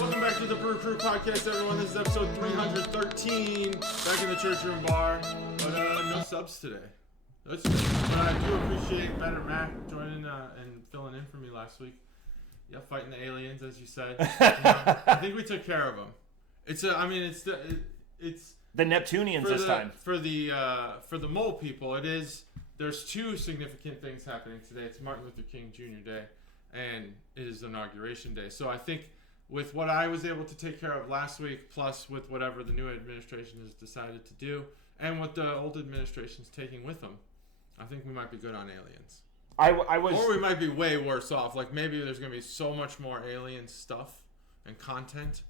Welcome back to the Brew Crew podcast, everyone. This is episode 313, back in the church room bar. But no subs today. But I do appreciate Better Mac joining and filling in for me last week. Yeah, fighting the aliens, as you said. I think we took care of them. It's the Neptunians this time. For the mole people, it is. There's two significant things happening today. It's Martin Luther King Jr. Day, and it is Inauguration Day. So I think with what I was able to take care of last week, plus with whatever the new administration has decided to do, and what the old administration's taking with them, I think we might be good on aliens. Or we might be way worse off. Like maybe there's going to be so much more alien stuff and content.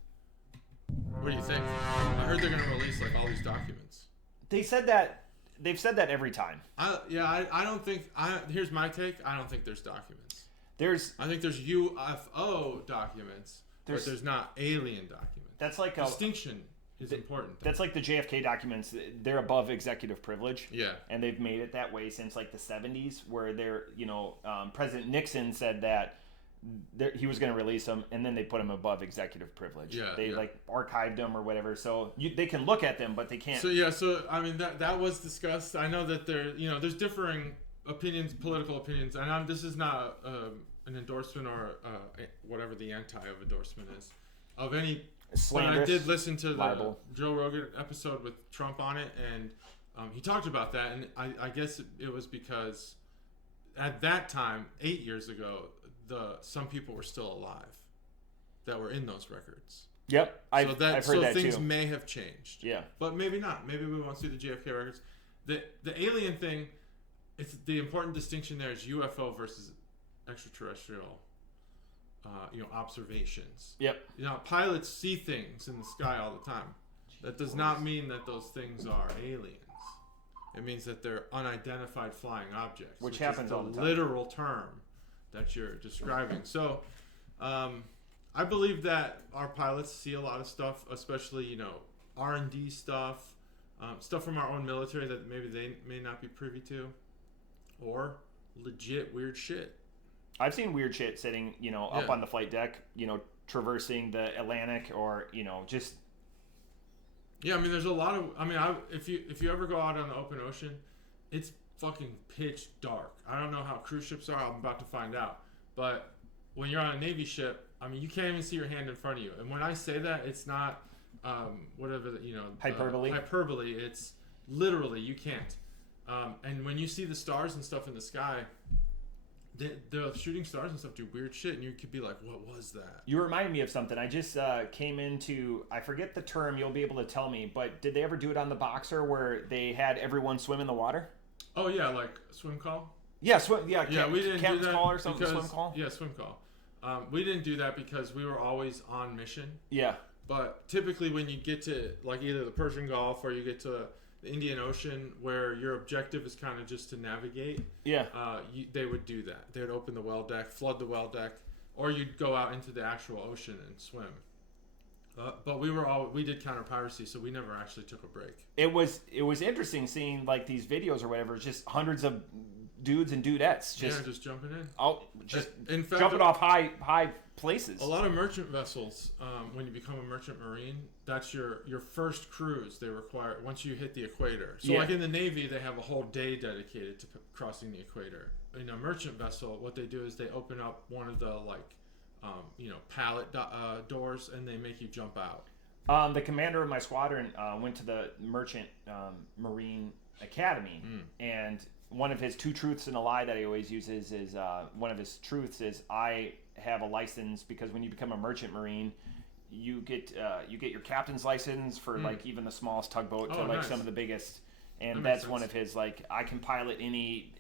What do you think? I heard they're going to release like all these documents. They've said that every time. I don't think. Here's my take. I don't think there's documents. I think there's UFO documents. But there's not alien documents. That's like distinction is important. That's like the JFK documents. They're above executive privilege. Yeah. And they've made it that way since like the 70s, where President Nixon said that he was going to release them, and then they put them above executive privilege. Yeah. They like archived them or whatever, so they can look at them, but they can't. So I mean that was discussed. I know that there's differing opinions, political opinions, and this is not an endorsement or whatever the anti of endorsement is of any. But I did listen to the Joe Rogan episode with Trump on it, and he talked about that, and I guess it was because at that time, 8 years ago, some people were still alive that were in those records. Yep, I've heard that too. So things may have changed. Yeah, but maybe not. Maybe we won't see the JFK records. The alien thing. It's the important distinction there is UFO versus extraterrestrial, observations. Yep. Pilots see things in the sky all the time. That does not mean that those things are aliens. It means that they're unidentified flying objects, which happens all the time. Literal term that you're describing. So, I believe that our pilots see a lot of stuff, especially R&D stuff, stuff from our own military that maybe they may not be privy to. Or legit weird shit. I've seen weird shit sitting, up on the flight deck, traversing the Atlantic, or just. Yeah, I mean, there's a lot of. If you ever go out on the open ocean, it's fucking pitch dark. I don't know how cruise ships are. I'm about to find out. But when you're on a Navy ship, I mean, you can't even see your hand in front of you. And when I say that, it's not hyperbole. Hyperbole. It's literally you can't. And when you see the stars and stuff in the sky, the shooting stars and stuff do weird shit, and you could be like, what was that? You remind me of something. I just came into, I forget the term, you'll be able to tell me, but did they ever do it on the Boxer where they had everyone swim in the water? Oh, yeah, like swim call? Yeah, swim. Yeah, we didn't do that call or something, swim call? Yeah, swim call. We didn't do that because we were always on mission. Yeah. But typically when you get to like either the Persian Gulf or you get to the Indian Ocean, where your objective is kind of just to navigate. Yeah. They would do that. They would open the well deck, flood the well deck, or you'd go out into the actual ocean and swim. But we did counter piracy, so we never actually took a break. It was interesting seeing like these videos or whatever. Just hundreds of dudes and dudettes just jumping in. In fact, jumping off high places. A lot of merchant vessels, when you become a merchant marine, that's your first cruise. They require once you hit the equator. So like in the Navy, they have a whole day dedicated to crossing the equator. In a merchant vessel, what they do is they open up one of the pallet doors, and they make you jump out. The commander of my squadron went to the Merchant Marine Academy, and one of his two truths and a lie that he always uses is one of his truths is I have a license because when you become a merchant marine, you get your captain's license for like even the smallest tugboat to like some of the biggest. And that's one of his, like, I can pilot any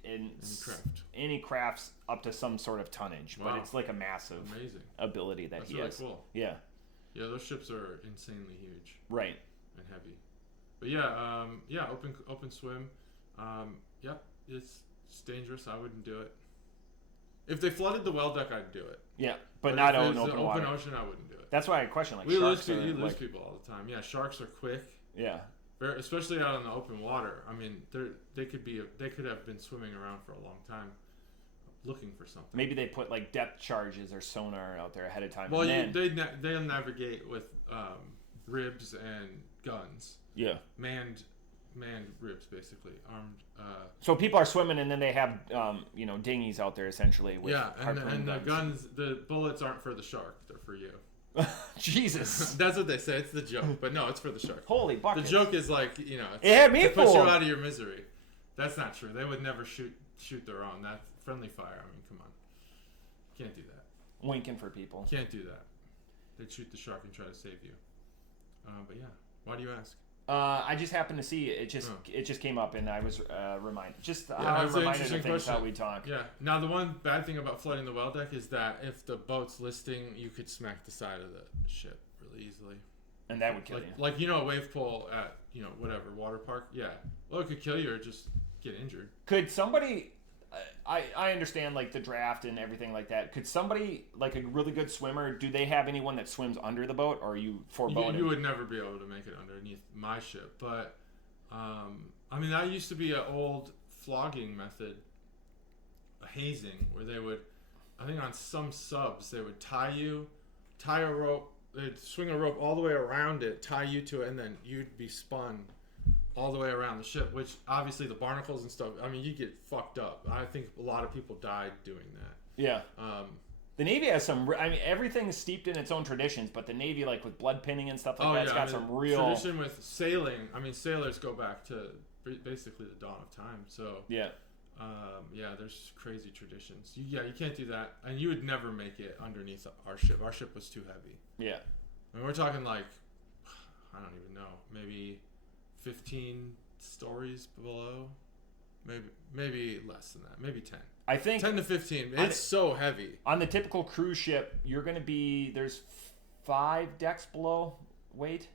crafts up to some sort of tonnage. Wow. But it's like a massive ability that he has. That's really cool. Yeah. Yeah, those ships are insanely huge. Right. And heavy. But yeah, open swim. It's dangerous. I wouldn't do it. If they flooded the well deck, I'd do it. Yeah, but not in open water. Open ocean, I wouldn't do it. That's why I question, like, you sharks lose people all the time. Yeah, sharks are quick. Yeah. Especially out in the open water. I mean, they could have been swimming around for a long time. looking for something. Maybe they put like depth charges or sonar out there ahead of time. Well, and they'll navigate with ribs and guns. Yeah. Manned ribs, basically armed. So people are swimming, and then they have dinghies out there essentially. With and the guns, the bullets aren't for the shark; they're for you. Jesus. That's what they say. It's the joke, but no, it's for the shark. Holy buckets. The joke is like, it had me to put fooled. you out of your misery. That's not true. They would never shoot their own. That's friendly fire. I mean, come on. Can't do that. Winking for people. Can't do that. They'd shoot the shark and try to save you. But yeah, why do you ask? I just happened to see it. It just came up, and I was reminded. I'm an reminded interesting of things question. how we talk. Yeah. Now the one bad thing about flooding the well deck is that if the boat's listing, you could smack the side of the ship really easily. And that would kill you. Like a wave pool at whatever water park. Yeah. Well, it could kill you or just get injured. Could somebody? I understand like the draft and everything like that. Could somebody like a really good swimmer? Do they have anyone that swims under the boat, or are you foreboding? You would never be able to make it underneath my ship, but I mean that used to be an old flogging method, a hazing, where they would, I think on some subs they would tie a rope, they'd swing a rope all the way around it, tie you to it, and then you'd be spun all the way around the ship, which obviously the barnacles and stuff, I mean, you get fucked up. I think a lot of people died doing that. Yeah. The Navy has some, I mean, everything's steeped in its own traditions, but the Navy, like with blood pinning and stuff like that, it's got some real... Tradition with sailing, I mean, sailors go back to basically the dawn of time, so... Yeah. There's crazy traditions. You can't do that, and you would never make it underneath our ship. Our ship was too heavy. Yeah. I mean, we're talking like, I don't even know, maybe 15 stories below, maybe less than that, maybe 10. I think 10 to 15. It's so heavy. On the typical cruise ship, you're going to be, there's 5 decks below weight.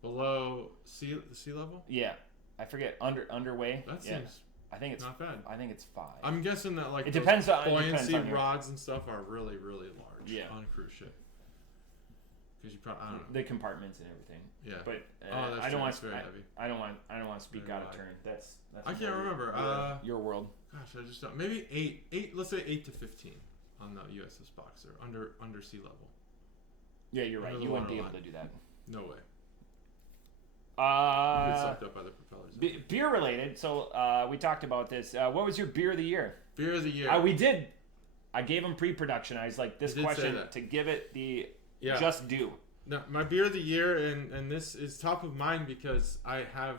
Below sea level? Yeah. I forget, underway. That seems I think it's not bad. I think it's 5. I'm guessing that like it depends on buoyancy rods and stuff are really, really large on a cruise ship. Because you probably, I don't know. The compartments and everything. Yeah. But I don't want to. I don't want to speak out of turn. That's I can't remember. Your world. Gosh, I just don't. Maybe 8. Let's say 8 to 15 on the USS Boxer under sea level. Yeah, you're right. You wouldn't be able to do that. No way. You get sucked up by the propellers. Beer related. So we talked about this. What was your beer of the year? Beer of the year. We did. I gave him pre-production. I was like, this question to give it the just due. Now, my beer of the year, and this is top of mind because I have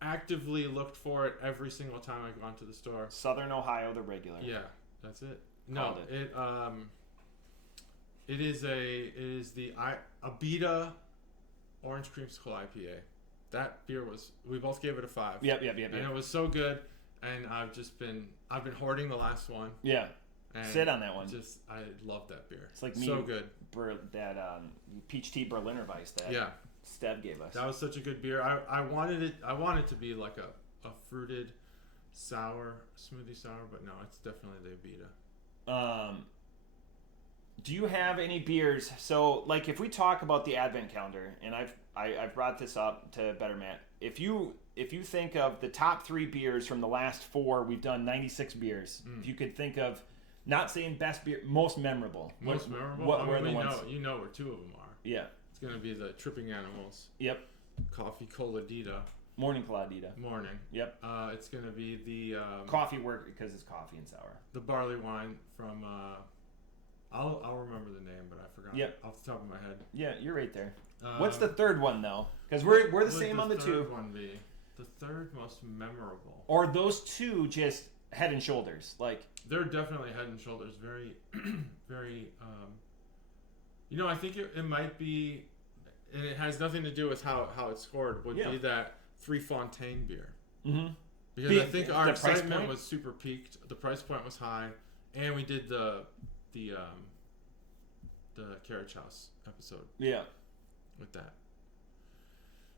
actively looked for it every single time I go into the store. Southern Ohio, the regular. Yeah, that's it. No, it is the Abita Orange Creamsicle IPA. That beer we both gave it a 5. Yep. And it was so good, and I've been hoarding the last one. Yeah. And sit on that one. I love that beer. It's like so good. That peach tea Berliner Weiss that Stev gave us. That was such a good beer. I wanted it to be like a fruited sour, smoothie sour, but no, it's definitely the Abita. Do you have any beers? So, like, if we talk about the Advent calendar, and I've brought this up to Better Matt. If you think of the top 3 beers from the last 4, we've done 96 beers. If you could think of, not saying best beer, most memorable. Most memorable. What were the ones? You know where 2 of them are. Yeah. It's gonna be the Tripping Animals. Yep. Coffee Coladita. Morning Coladita. Morning. Yep. It's gonna be the coffee work because it's coffee and sour. The barley wine from I'll remember the name, but I forgot. Yep. Off the top of my head. Yeah, you're right there. What's the third one though? Because we're the same on the 2. The third one be the third most memorable. Or those 2 just head and shoulders, like they're definitely head and shoulders. Very, very. I think it might be, and it has nothing to do with how it's scored. Would be that 3 Fontaine beer. Mm-hmm. Because I think our excitement was super peaked. The price point was high, and we did the Carriage House episode. Yeah. With that.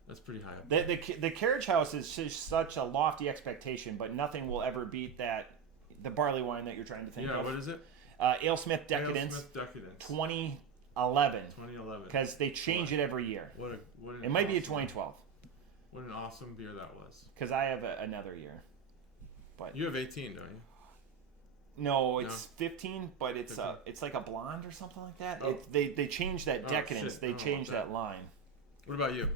That's pretty high up. The Carriage House is just such a lofty expectation, but nothing will ever beat the barley wine that you're trying to think of. Yeah, what is it? AleSmith Decadence. AleSmith Decadence. 2011. 2011. Because they change it every year. It might be a 2012. What an awesome beer that was. Because I have another year. But you have 18, don't you? No, it's 15, but it's like a blonde or something like that. Oh. They changed that decadence. Shit. They changed that line. What about you?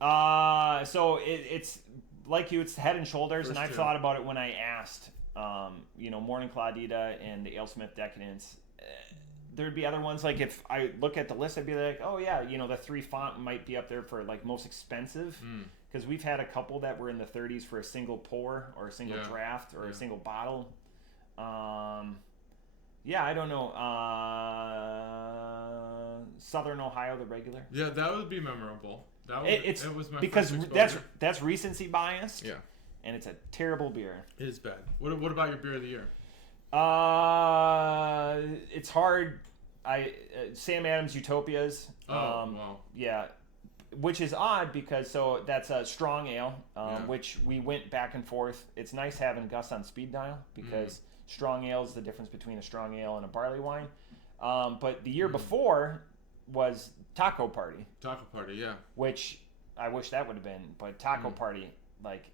So it's like you. It's Head and Shoulders, and I've thought about it when I asked. Morning Claudita and the AleSmith Decadence. There'd be other ones, like if I look at the list, I'd be like, oh yeah, the 3 font might be up there for like most expensive, because we've had a couple that were in the 30s for a single pour or a single draft or a single bottle. I don't know. Southern Ohio, the regular. Yeah, that would be memorable. It was my because first exposure. that's recency biased. Yeah, and it's a terrible beer. It is bad. What about your beer of the year? It's hard. Sam Adams Utopias. Wow. Yeah, which is odd because that's a strong ale, which we went back and forth. It's nice having Gus on speed dial because strong ale is the difference between a strong ale and a barley wine. But the year before was Taco Party. Taco Party, yeah. Which I wish that would have been, but Taco Party, like,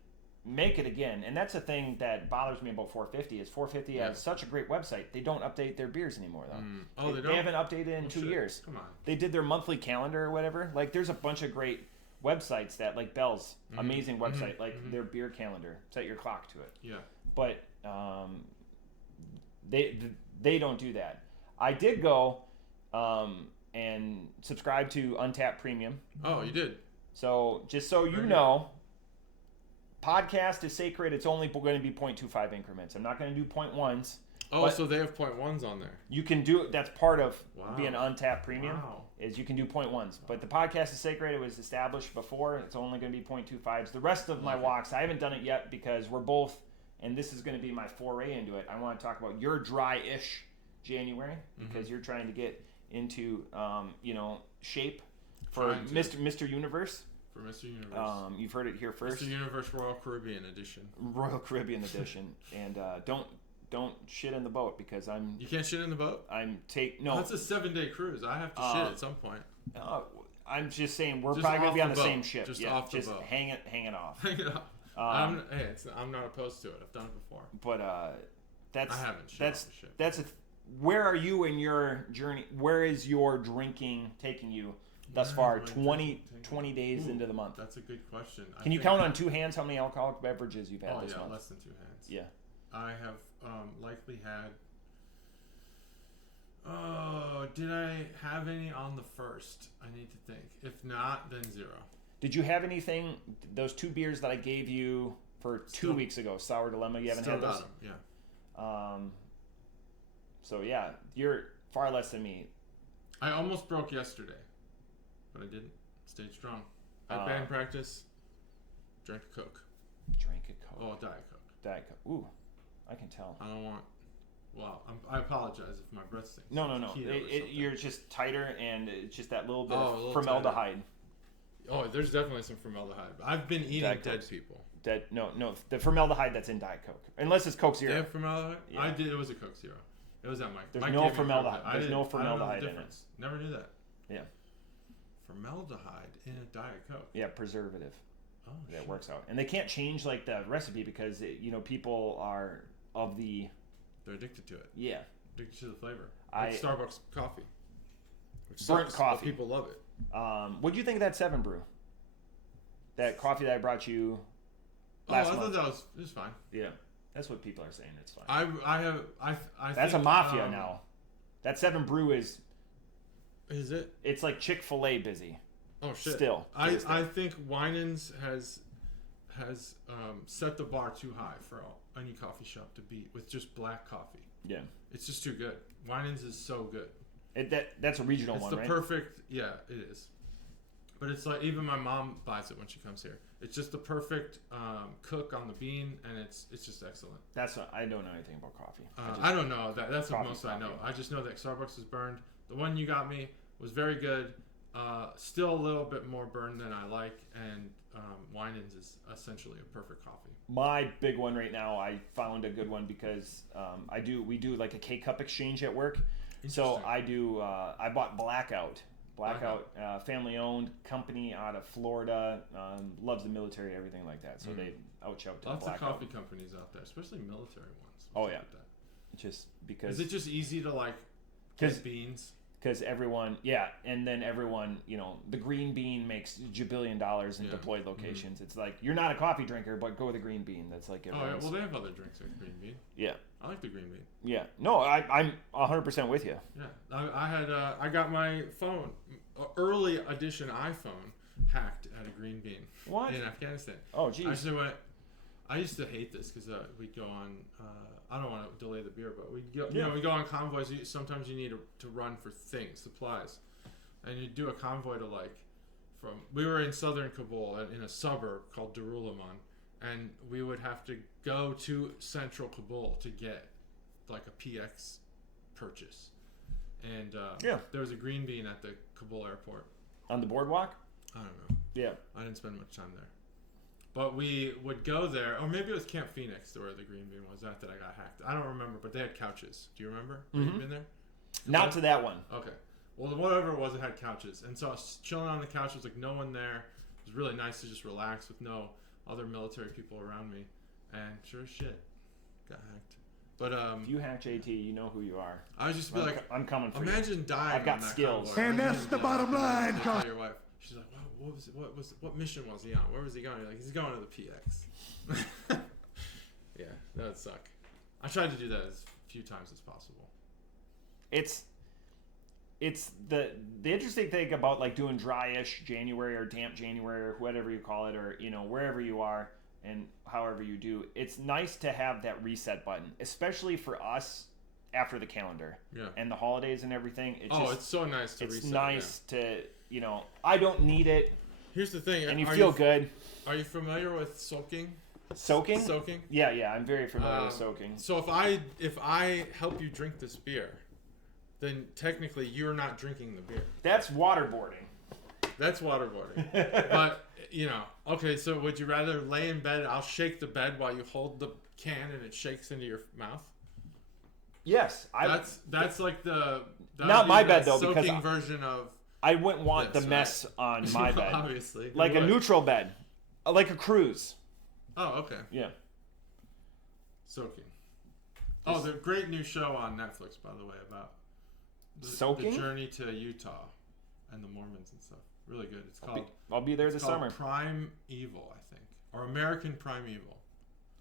make it again. And that's the thing that bothers me about 450 is 450 has such a great website. They don't update their beers anymore, though. Oh, they don't? They haven't updated in 2 years. Come on. They did their monthly calendar or whatever. Like, there's a bunch of great websites that, like Bell's, amazing website, their beer calendar. Set your clock to it. Yeah. But they don't do that. I did go and subscribe to Untapped Premium. Oh, you did? So, just so you know, podcast is sacred. It's only going to be 0.25 increments. I'm not going to do 0.1s. Oh, so they have 0.1s on there. You can do it. That's part of being Untapped Premium. Wow. Is you can do 0.1s. But the podcast is sacred. It was established before. It's only going to be 0.25s. The rest of my walks, I haven't done it yet because we're both, and this is going to be my foray into it. I want to talk about your dry-ish January because you're trying to get into, shape for Mr. Universe. For Mr. Universe. You've heard it here first. Mr. Universe Royal Caribbean Edition. Royal Caribbean Edition. And don't shit in the boat because You can't shit in the boat? No. That's a 7-day cruise. I have to shit at some point. I'm just saying we're probably going to be on the same ship. Just off the boat. Hang it off. Hang it off. I'm not opposed to it. I've done it before. But I haven't shit off the ship. Where are you in your journey? Where is your drinking taking you thus far? 20 days into the month. That's a good question. Can you count on 2 hands how many alcoholic beverages you've had this month? Less than 2 hands. Yeah. I have likely had... Oh, did I have any on the first? I need to think. If not, then 0. Did you have anything, those 2 beers that I gave you for 2 weeks ago, Sour Dilemma, you haven't had those? Still got them, yeah. So yeah, you're far less than me. I almost broke yesterday, but I didn't. Stayed strong. At band practice, drank a Coke. Drank a Coke. Oh, Diet Coke. Diet Coke. Ooh, I can tell. I don't want... Well, I apologize if my breath stinks. No. You're just tighter, and it's just that little bit of formaldehyde. Tighter. Oh, there's definitely some formaldehyde. I've been eating dead people. No, the formaldehyde that's in Diet Coke. Unless it's Coke Zero. They have formaldehyde? Yeah. I did. It was a Coke Zero. It was at Mike. There's no formaldehyde. There's no formaldehyde in it. Never knew that. Yeah. Formaldehyde in a Diet Coke. Yeah, preservative. Oh, that shit. works out. And they can't change like the recipe because people are of the... They're addicted to it. Yeah. Addicted to the flavor. Like Starbucks coffee. Which burnt sucks, coffee. But people love it. What do you think of that 7 Brew? That coffee that I brought you last month. I thought that was fine. Yeah. That's what people are saying. It's fine. I That's think, a mafia now. That 7 Brew is... Is it? It's like Chick-fil-A busy. Oh, shit. Still. I think Winans has set the bar too high for any coffee shop to beat with just black coffee. Yeah. It's just too good. Winans is so good. That's a regional one, right? It's the perfect... Yeah, it is. But it's like, even my mom buys it when she comes here. It's just the perfect cook on the bean, and it's just excellent. I don't know anything about coffee. I don't know. That's the most coffee. I know. I just know that Starbucks is burned. The one you got me was very good. Still a little bit more burned than I like, and Winans is essentially a perfect coffee. My big one right now, I found a good one because we do like a K-Cup exchange at work. So I bought Blackout. Family-owned company out of Florida, loves the military, everything like that. So they shout to lots Blackout. of coffee companies out there, especially military ones. Oh yeah. just because. Is it just easy to like get beans? Because everyone, and then everyone, the green bean makes $1 billion in deployed locations. It's like, you're not a coffee drinker, but go with the green bean. That's like well, they have other drinks like green bean. Yeah. I like the green bean. Yeah. No, I'm 100% with you. Yeah. I got my phone, early edition iPhone, hacked at a green bean. What? In Afghanistan. Oh, geez. I used to hate this because we'd go on. I don't want to delay the beer, but we go on convoys. Sometimes you need to run for things, supplies, and you do a convoy to we were in southern Kabul in a suburb called Darulaman, and we would have to go to central Kabul to get like a PX purchase, and there was a green bean at the Kabul airport. On the boardwalk? I don't know. Yeah. I didn't spend much time there. But we would go there, or maybe it was Camp Phoenix where the green bean was at that I got hacked. I don't remember, but they had couches. Do you remember? Have you been there? Not to that one. Okay. Well, whatever it was, it had couches. And so I was chilling on the couch. There was like no one there. It was really nice to just relax with no other military people around me. And sure as shit, got hacked. But if you hack JT, you know who you are. I was just be like, I'm coming for you. Imagine dying. I've got on that skills. convoy. And that's the bottom line. Tell your wife. She's like, what mission was he on? Where was he going? You're like, he's going to the PX. Yeah, that would suck. I tried to do that as few times as possible. It's the interesting thing about like doing dry-ish January or damp January or whatever you call it, or wherever you are and however you do. It's nice to have that reset button, especially for us after the calendar and the holidays and everything. It's so nice to reset. It's nice to I don't need it. Here's the thing, and you feel good. Are you familiar with soaking? Soaking? Soaking? Yeah, I'm very familiar with soaking. So if I help you drink this beer, then technically you're not drinking the beer. That's waterboarding. That's waterboarding. But, okay, so would you rather lay in bed, I'll shake the bed while you hold the can and it shakes into your mouth? Yes. That's like not my bed, though, because soaking version of... I wouldn't want the mess on my bed. Obviously. Like a neutral bed. Like a cruise. Oh, okay. Yeah. Soaking. Oh, the great new show on Netflix, by the way, about soaking? The journey to Utah and the Mormons and stuff. Really good. It's called... I'll be there this summer. Prime Evil, I think. Or American Prime Evil.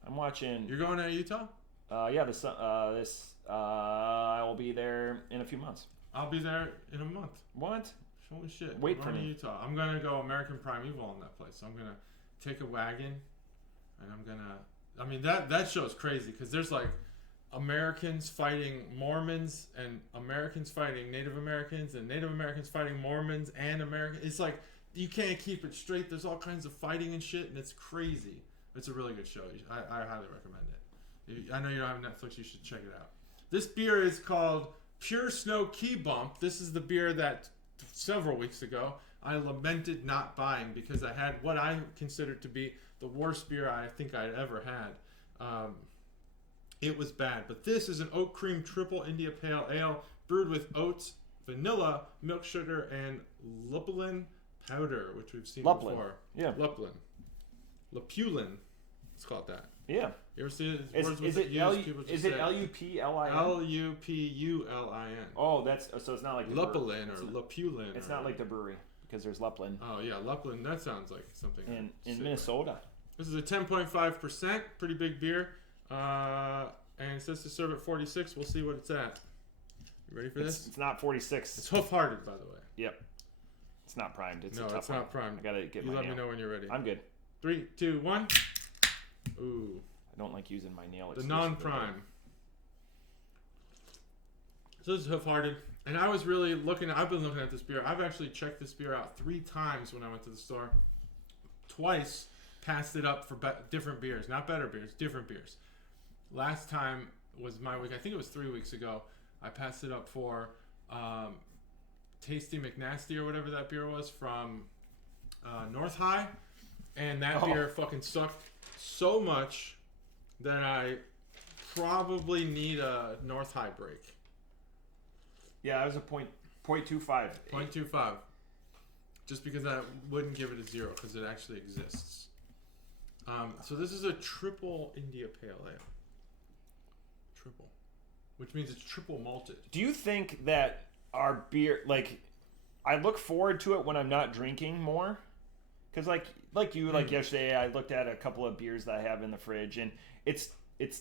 I'm watching... You're going to Utah? Yeah, I will be there in a few months. I'll be there in a month. What? Holy shit. Wait for me. Utah. I'm going to go American Prime Evil on that place. So I'm going to take a wagon and I'm going to... I mean, that show's crazy because there's like Americans fighting Mormons and Americans fighting Native Americans and Native Americans fighting Mormons and Americans. It's like you can't keep it straight. There's all kinds of fighting and shit and it's crazy. It's a really good show. I highly recommend it. I know you don't have Netflix. You should check it out. This beer is called Pure Snow Key Bump. This is the beer that several weeks ago I lamented not buying because I had what I considered to be the worst beer I think I'd ever had. It was bad, but this is an oat cream triple India Pale Ale brewed with oats, vanilla, milk sugar, and lupulin powder, which we've seen before. Yeah. Lupulin. Let's call it that. Yeah. You ever see it? Is it L-U-P-L-I-N? Lupulin. Oh, so it's not like Lupulin or Lupulin. It's not like the brewery because there's Lupulin. Oh yeah, Lupulin. That sounds like something. In Minnesota. This is a 10.5%, pretty big beer, and it says to serve at 46. We'll see what it's at. You ready for this? It's not 46. It's Hoof-hearted, by the way. Yep. It's not primed. It's no, a tough it's not primed. I gotta get you my let nail. me know when you're ready. I'm good. 3, 2, 1. Ooh. I don't like using my nail. The non-prime. So this is Hoof-hearted, and I was really I've been looking at this beer. I've actually checked this beer out 3 times when I went to the store. Twice passed it up for different beers, not better beers, different beers. Last time was my week. I think it was 3 weeks ago. I passed it up for Tasty McNasty or whatever that beer was from North High, and that beer fucking sucked so much that I probably need a North High break. Yeah, it was a .25. 0.25. Just because I wouldn't give it a 0 because it actually exists. So this is a triple India Pale Ale. Triple. which means it's triple malted. Do you think that our beer, like, I look forward to it when I'm not drinking more? Because like yesterday, I looked at a couple of beers that I have in the fridge, and it's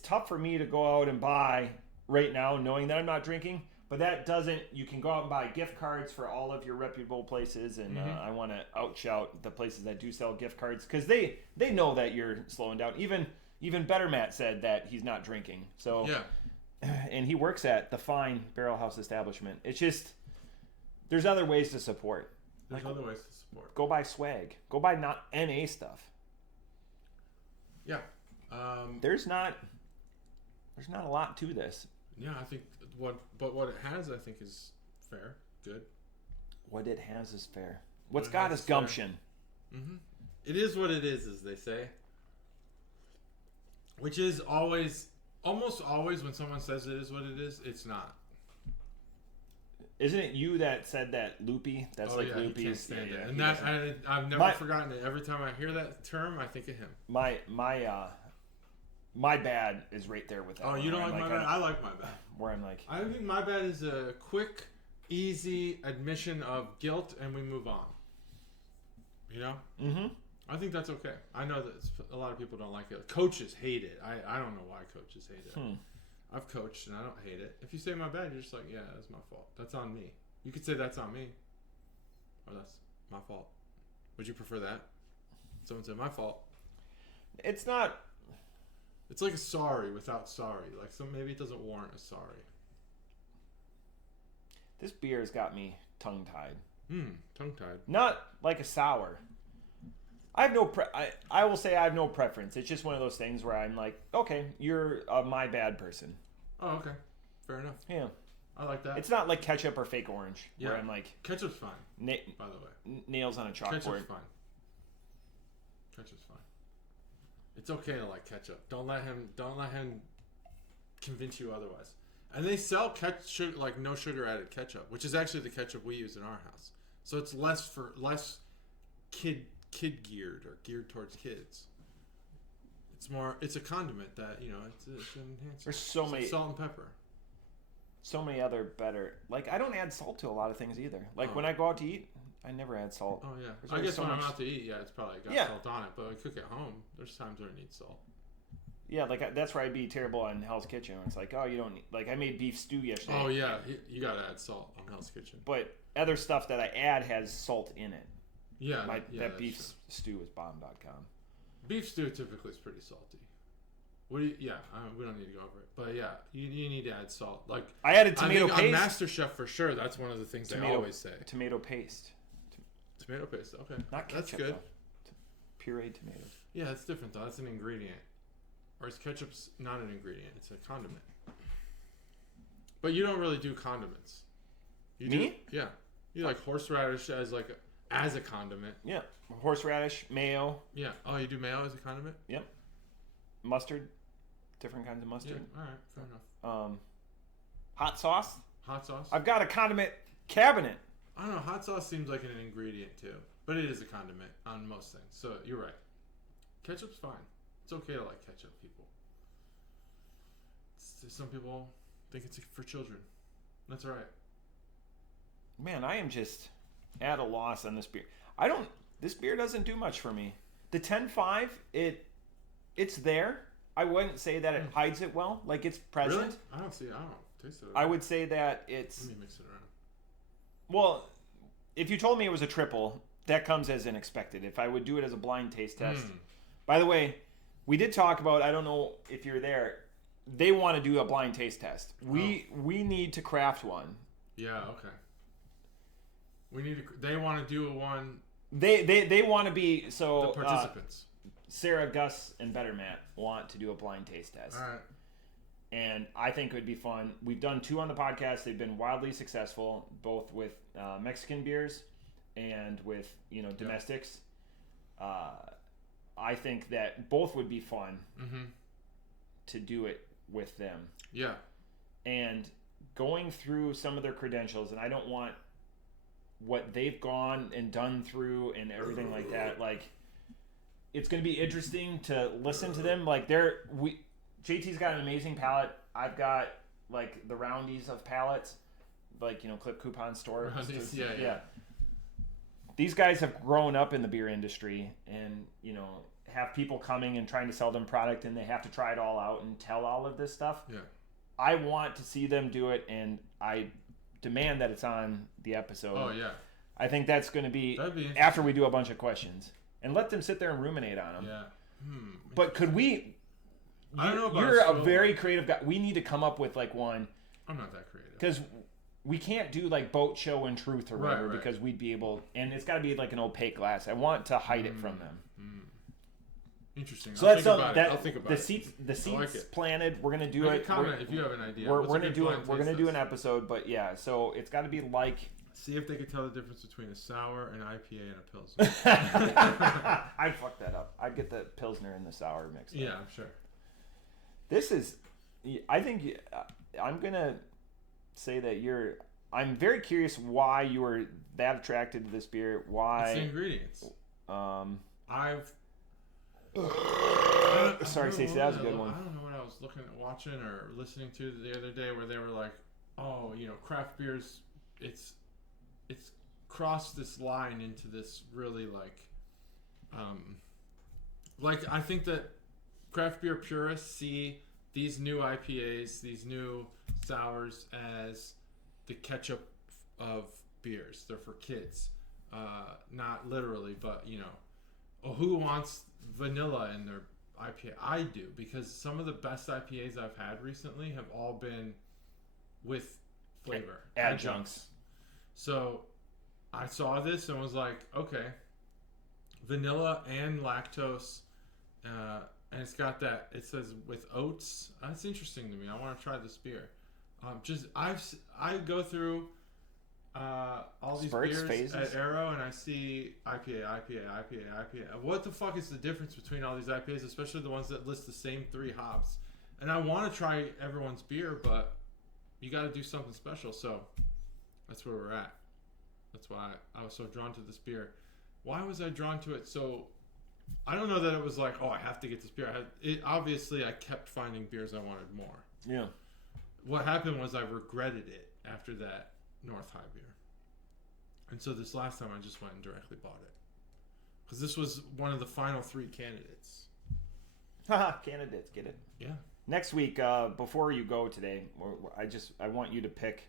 tough for me to go out and buy right now knowing that I'm not drinking. But that doesn't, you can go out and buy gift cards for all of your reputable places, and I want to out-shout the places that do sell gift cards, because they know that you're slowing down. Even Better Matt said that he's not drinking. So Yeah. And he works at the fine Barrel House establishment. It's just, there's other ways to support. There's other ways to support. Go buy swag. Go buy not NA stuff. Yeah. There's not a lot to this. Yeah, I think what it has, I think, is fair, good. What it has is fair. What's got is gumption. Mm-hmm. It is what it is, as they say. Which is almost always when someone says it is what it is, it's not. Isn't it you that said that loopy? That's like loopy. He can't stand it. And I've never forgotten it. Every time I hear that term, I think of him. My bad is right there with that. Oh, you don't like my bad? I like my bad. Where I'm like, I think my bad is a quick, easy admission of guilt, and we move on. You know? Mm-hmm. I think that's okay. I know that a lot of people don't like it. Coaches hate it. I don't know why coaches hate it. I've coached and I don't hate it. If you say my bad, you're just like, yeah, that's my fault. That's on me. You could say that's on me, or that's my fault. Would you prefer that? Someone said my fault. It's not. It's like a sorry without sorry. Like maybe it doesn't warrant a sorry. This beer has got me tongue-tied. Tongue-tied. Not like a sour. I have I will say I have no preference. It's just one of those things where I'm like, okay, you're a my bad person. Oh, okay. Fair enough. Yeah. I like that. It's not like ketchup or fake orange. Yeah. Where I'm like, ketchup's fine. By the way, nails on a chalkboard. Ketchup's fine. Ketchup's fine. It's okay to like ketchup. Don't let him convince you otherwise. And they sell ketchup, like no sugar added ketchup, which is actually the ketchup we use in our house. So it's less kid geared or geared towards kids. It's a condiment that, it's an enhancer. There's so many salt and pepper. So many other better. Like, I don't add salt to a lot of things either. Like when I go out to eat, I never add salt. Oh yeah. I guess when I'm out to eat, it's probably got salt on it. But when I cook at home, there's times where I need salt. Yeah, like that's where I'd be terrible on Hell's Kitchen. It's like, oh, you don't need, like I made beef stew yesterday. Oh yeah, you gotta add salt on Hell's Kitchen. But other stuff that I add has salt in it. Yeah, that beef stew is bomb.com. Beef stew typically is pretty salty. We don't need to go over it, but yeah, you need to add salt. Like I added tomato paste on MasterChef for sure. That's one of the things they always say. Tomato paste. Tomato paste. Okay, not ketchup. That's good. Pureed tomatoes. Yeah, it's different though. That's an ingredient. Whereas ketchup's not an ingredient; it's a condiment. But you don't really do condiments. You Me? Do? Yeah, you like horseradish as a condiment. Yeah, horseradish, mayo. Yeah. Oh, you do mayo as a condiment? Yep. Mustard, different kinds of mustard. Yeah. All right, fair enough. Hot sauce. Hot sauce. I've got a condiment cabinet. I don't know. Hot sauce seems like an ingredient too, but it is a condiment on most things. So you're right. Ketchup's fine. It's okay to like ketchup, people. Some people think it's for children. That's all right. Man, I am just at a loss on this beer. This beer doesn't do much for me. The 10.5, it's there. I wouldn't say that it hides it well. Like it's present. Really? I don't taste it. I would say that it's. Let me mix it around. Well, if you told me it was a triple, that comes as expected. If I would do it as a blind taste test. By the way, we did talk about, I don't know if you're there, they want to do a blind taste test. We need to craft one. Yeah, okay. They want to do one. They want to be, so the participants. Sarah, Gus, and Better Matt want to do a blind taste test. All right. And I think it would be fun. We've done 2 on the podcast. They've been wildly successful, both with Mexican beers and with domestics. I think that both would be fun to do it with them. Yeah. And going through some of their credentials, and I don't want what they've gone and done through and everything like that. Like, it's going to be interesting to listen to them. Like, JT's got an amazing palate. I've got like the roundies of pallets, like clip coupon store. Roundies, yeah. These guys have grown up in the beer industry, and have people coming and trying to sell them product, and they have to try it all out and tell all of this stuff. Yeah. I want to see them do it, and I demand that it's on the episode. Oh yeah. I think that's going to be after we do a bunch of questions, and let them sit there and ruminate on them. Yeah. But could we? I don't know about you're a very creative guy. We need to come up with like one. I'm not that creative. Because we can't do like boat show and truth or whatever because we'd be able, and it's got to be like an opaque glass. I want to hide it from them. Interesting. So I'll think about it. The seeds planted. We're gonna do Make it. a comment if you have an idea. We're gonna do it. We're gonna do an episode, but yeah. So it's got to be like. See if they can tell the difference between a sour, an IPA, and a Pilsner. I'd fuck that up. I'd get the Pilsner and the sour mixed up. Yeah, I'm sure. This is, I think, I'm going to say that I'm very curious why you were that attracted to this beer. Why? It's the ingredients. Sorry, Stacey, that was a good one. I don't know what I was watching or listening to the other day where they were like, oh, craft beers, it's crossed this line into this really like I think that craft beer purists see these new IPAs, these new sours as the ketchup of beers. They're for kids. Not literally, but who wants vanilla in their IPA? I do, because some of the best IPAs I've had recently have all been with flavor. Adjuncts. So I saw this and was like, okay, vanilla and lactose, and it's got that. It says with oats. That's interesting to me. I want to try this beer. I go through all these beers phases at Arrow, and I see IPA. What the fuck is the difference between all these IPAs, especially the ones that list the same 3 hops? And I want to try everyone's beer, but you got to do something special. So that's where we're at. That's why I was so drawn to this beer. Why was I drawn to it? So I don't know that it was like, oh, I have to get this beer. Obviously, I kept finding beers I wanted more. Yeah. What happened was I regretted it after that North High beer. And so this last time I just went and directly bought it. Because this was one of the final 3 candidates. Haha, candidates, get it? Yeah. Next week, before you go today, I want you to pick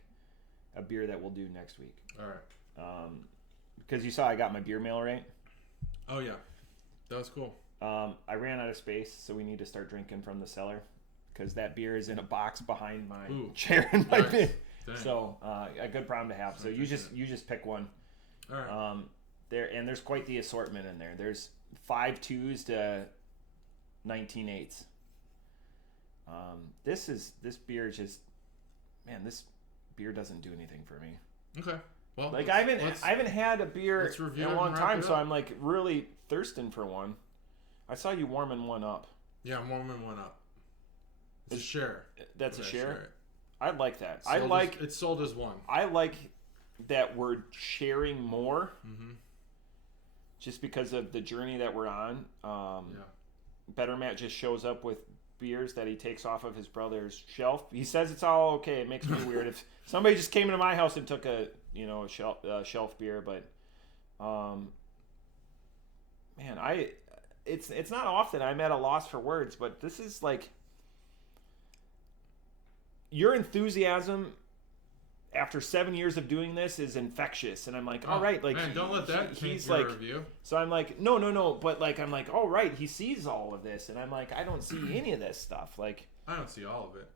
a beer that we'll do next week. All right. Because you saw I got my beer mail right. Oh yeah, that was cool. I ran out of space, so we need to start drinking from the cellar because that beer is in a box behind my chair in my bin. So a good problem to have. So you just pick one. All right. There's quite the assortment in there. There's 5 2s to 19 8s. This beer just, man, this beer doesn't do anything for me. Okay. Well, like I haven't had a beer in a long time, so I'm like really thirsting for one. I saw you warming one up. Yeah, I'm warming one up. It's a share. That's a share. I like that. It's sold as one. I like that we're sharing more, just because of the journey that we're on. Better Matt just shows up with beers that he takes off of his brother's shelf. He says it's all okay. It makes me weird if somebody just came into my house and took a shelf beer, but man, it's not often I'm at a loss for words, but this is like your enthusiasm after 7 years of doing this is infectious, and I'm like, all right, like, man, don't let that change your review. So I'm like, no, but like, I'm like, all right, he sees all of this, and I'm like, I don't see any of this stuff. Like, I don't see all of it.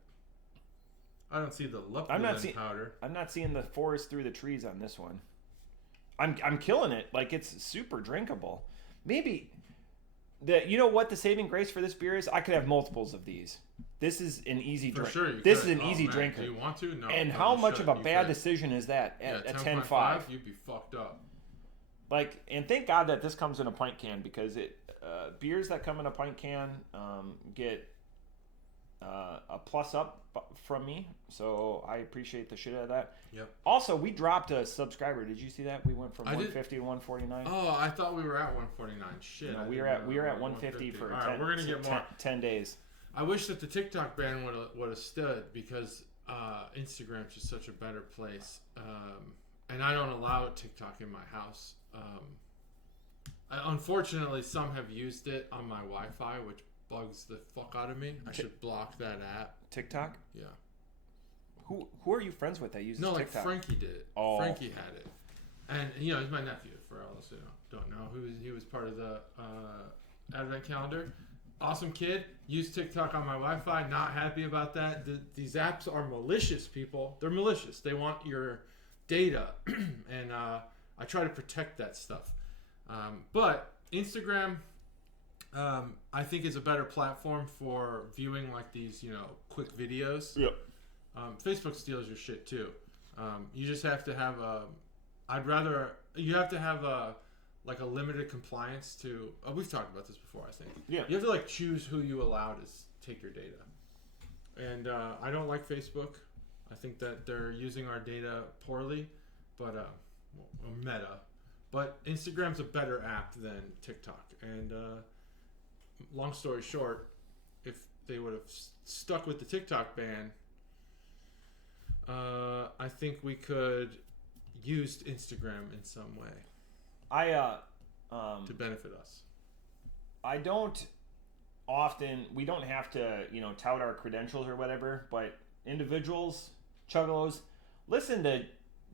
I don't see the lupulin powder. I'm not seeing the forest through the trees on this one. I'm killing it. Like, it's super drinkable. Maybe you know what the saving grace for this beer is? I could have multiples of these. This is an easy drink. For sure, this is an easy drinker. Do you want to? No. And how much of a bad decision is that at 10.5? You'd be fucked up. Like, and thank God that this comes in a pint can, because beers that come in a pint can get a plus up from me. So I appreciate the shit out of that. Yep. Also, we dropped a subscriber. Did you see that? We went from 150 to 149. Oh, I thought we were at 149. Shit. No, we were at 150 for 10, we're gonna get more. 10 days. I wish that the TikTok ban would have stood, because Instagram's just such a better place. And I don't allow TikTok in my house. Unfortunately, some have used it on my Wi-Fi, which bugs the fuck out of me. I should block that app. TikTok? Yeah. Who are you friends with that uses TikTok? Like Frankie did it. Oh. Frankie had it. And, he's my nephew, for all those who don't know. He was part of the Advent calendar. Awesome kid. Used TikTok on my Wi-Fi. Not happy about that. These apps are malicious, people. They're malicious. They want your data. And I try to protect that stuff. But Instagram, I think, is a better platform for viewing like these, quick videos. Yep. Facebook steals your shit too. You just have to have you have to have a limited compliance to. We've talked about this before, I think. Yeah. You have to choose who you allow to take your data. And I don't like Facebook. I think that they're using our data poorly, but Meta. But Instagram's a better app than TikTok. And long story short, if they would have stuck with the TikTok ban, I think we could use Instagram in some way. To benefit us. I don't often. We don't have to, tout our credentials or whatever. But individuals, Chuggalos, listen to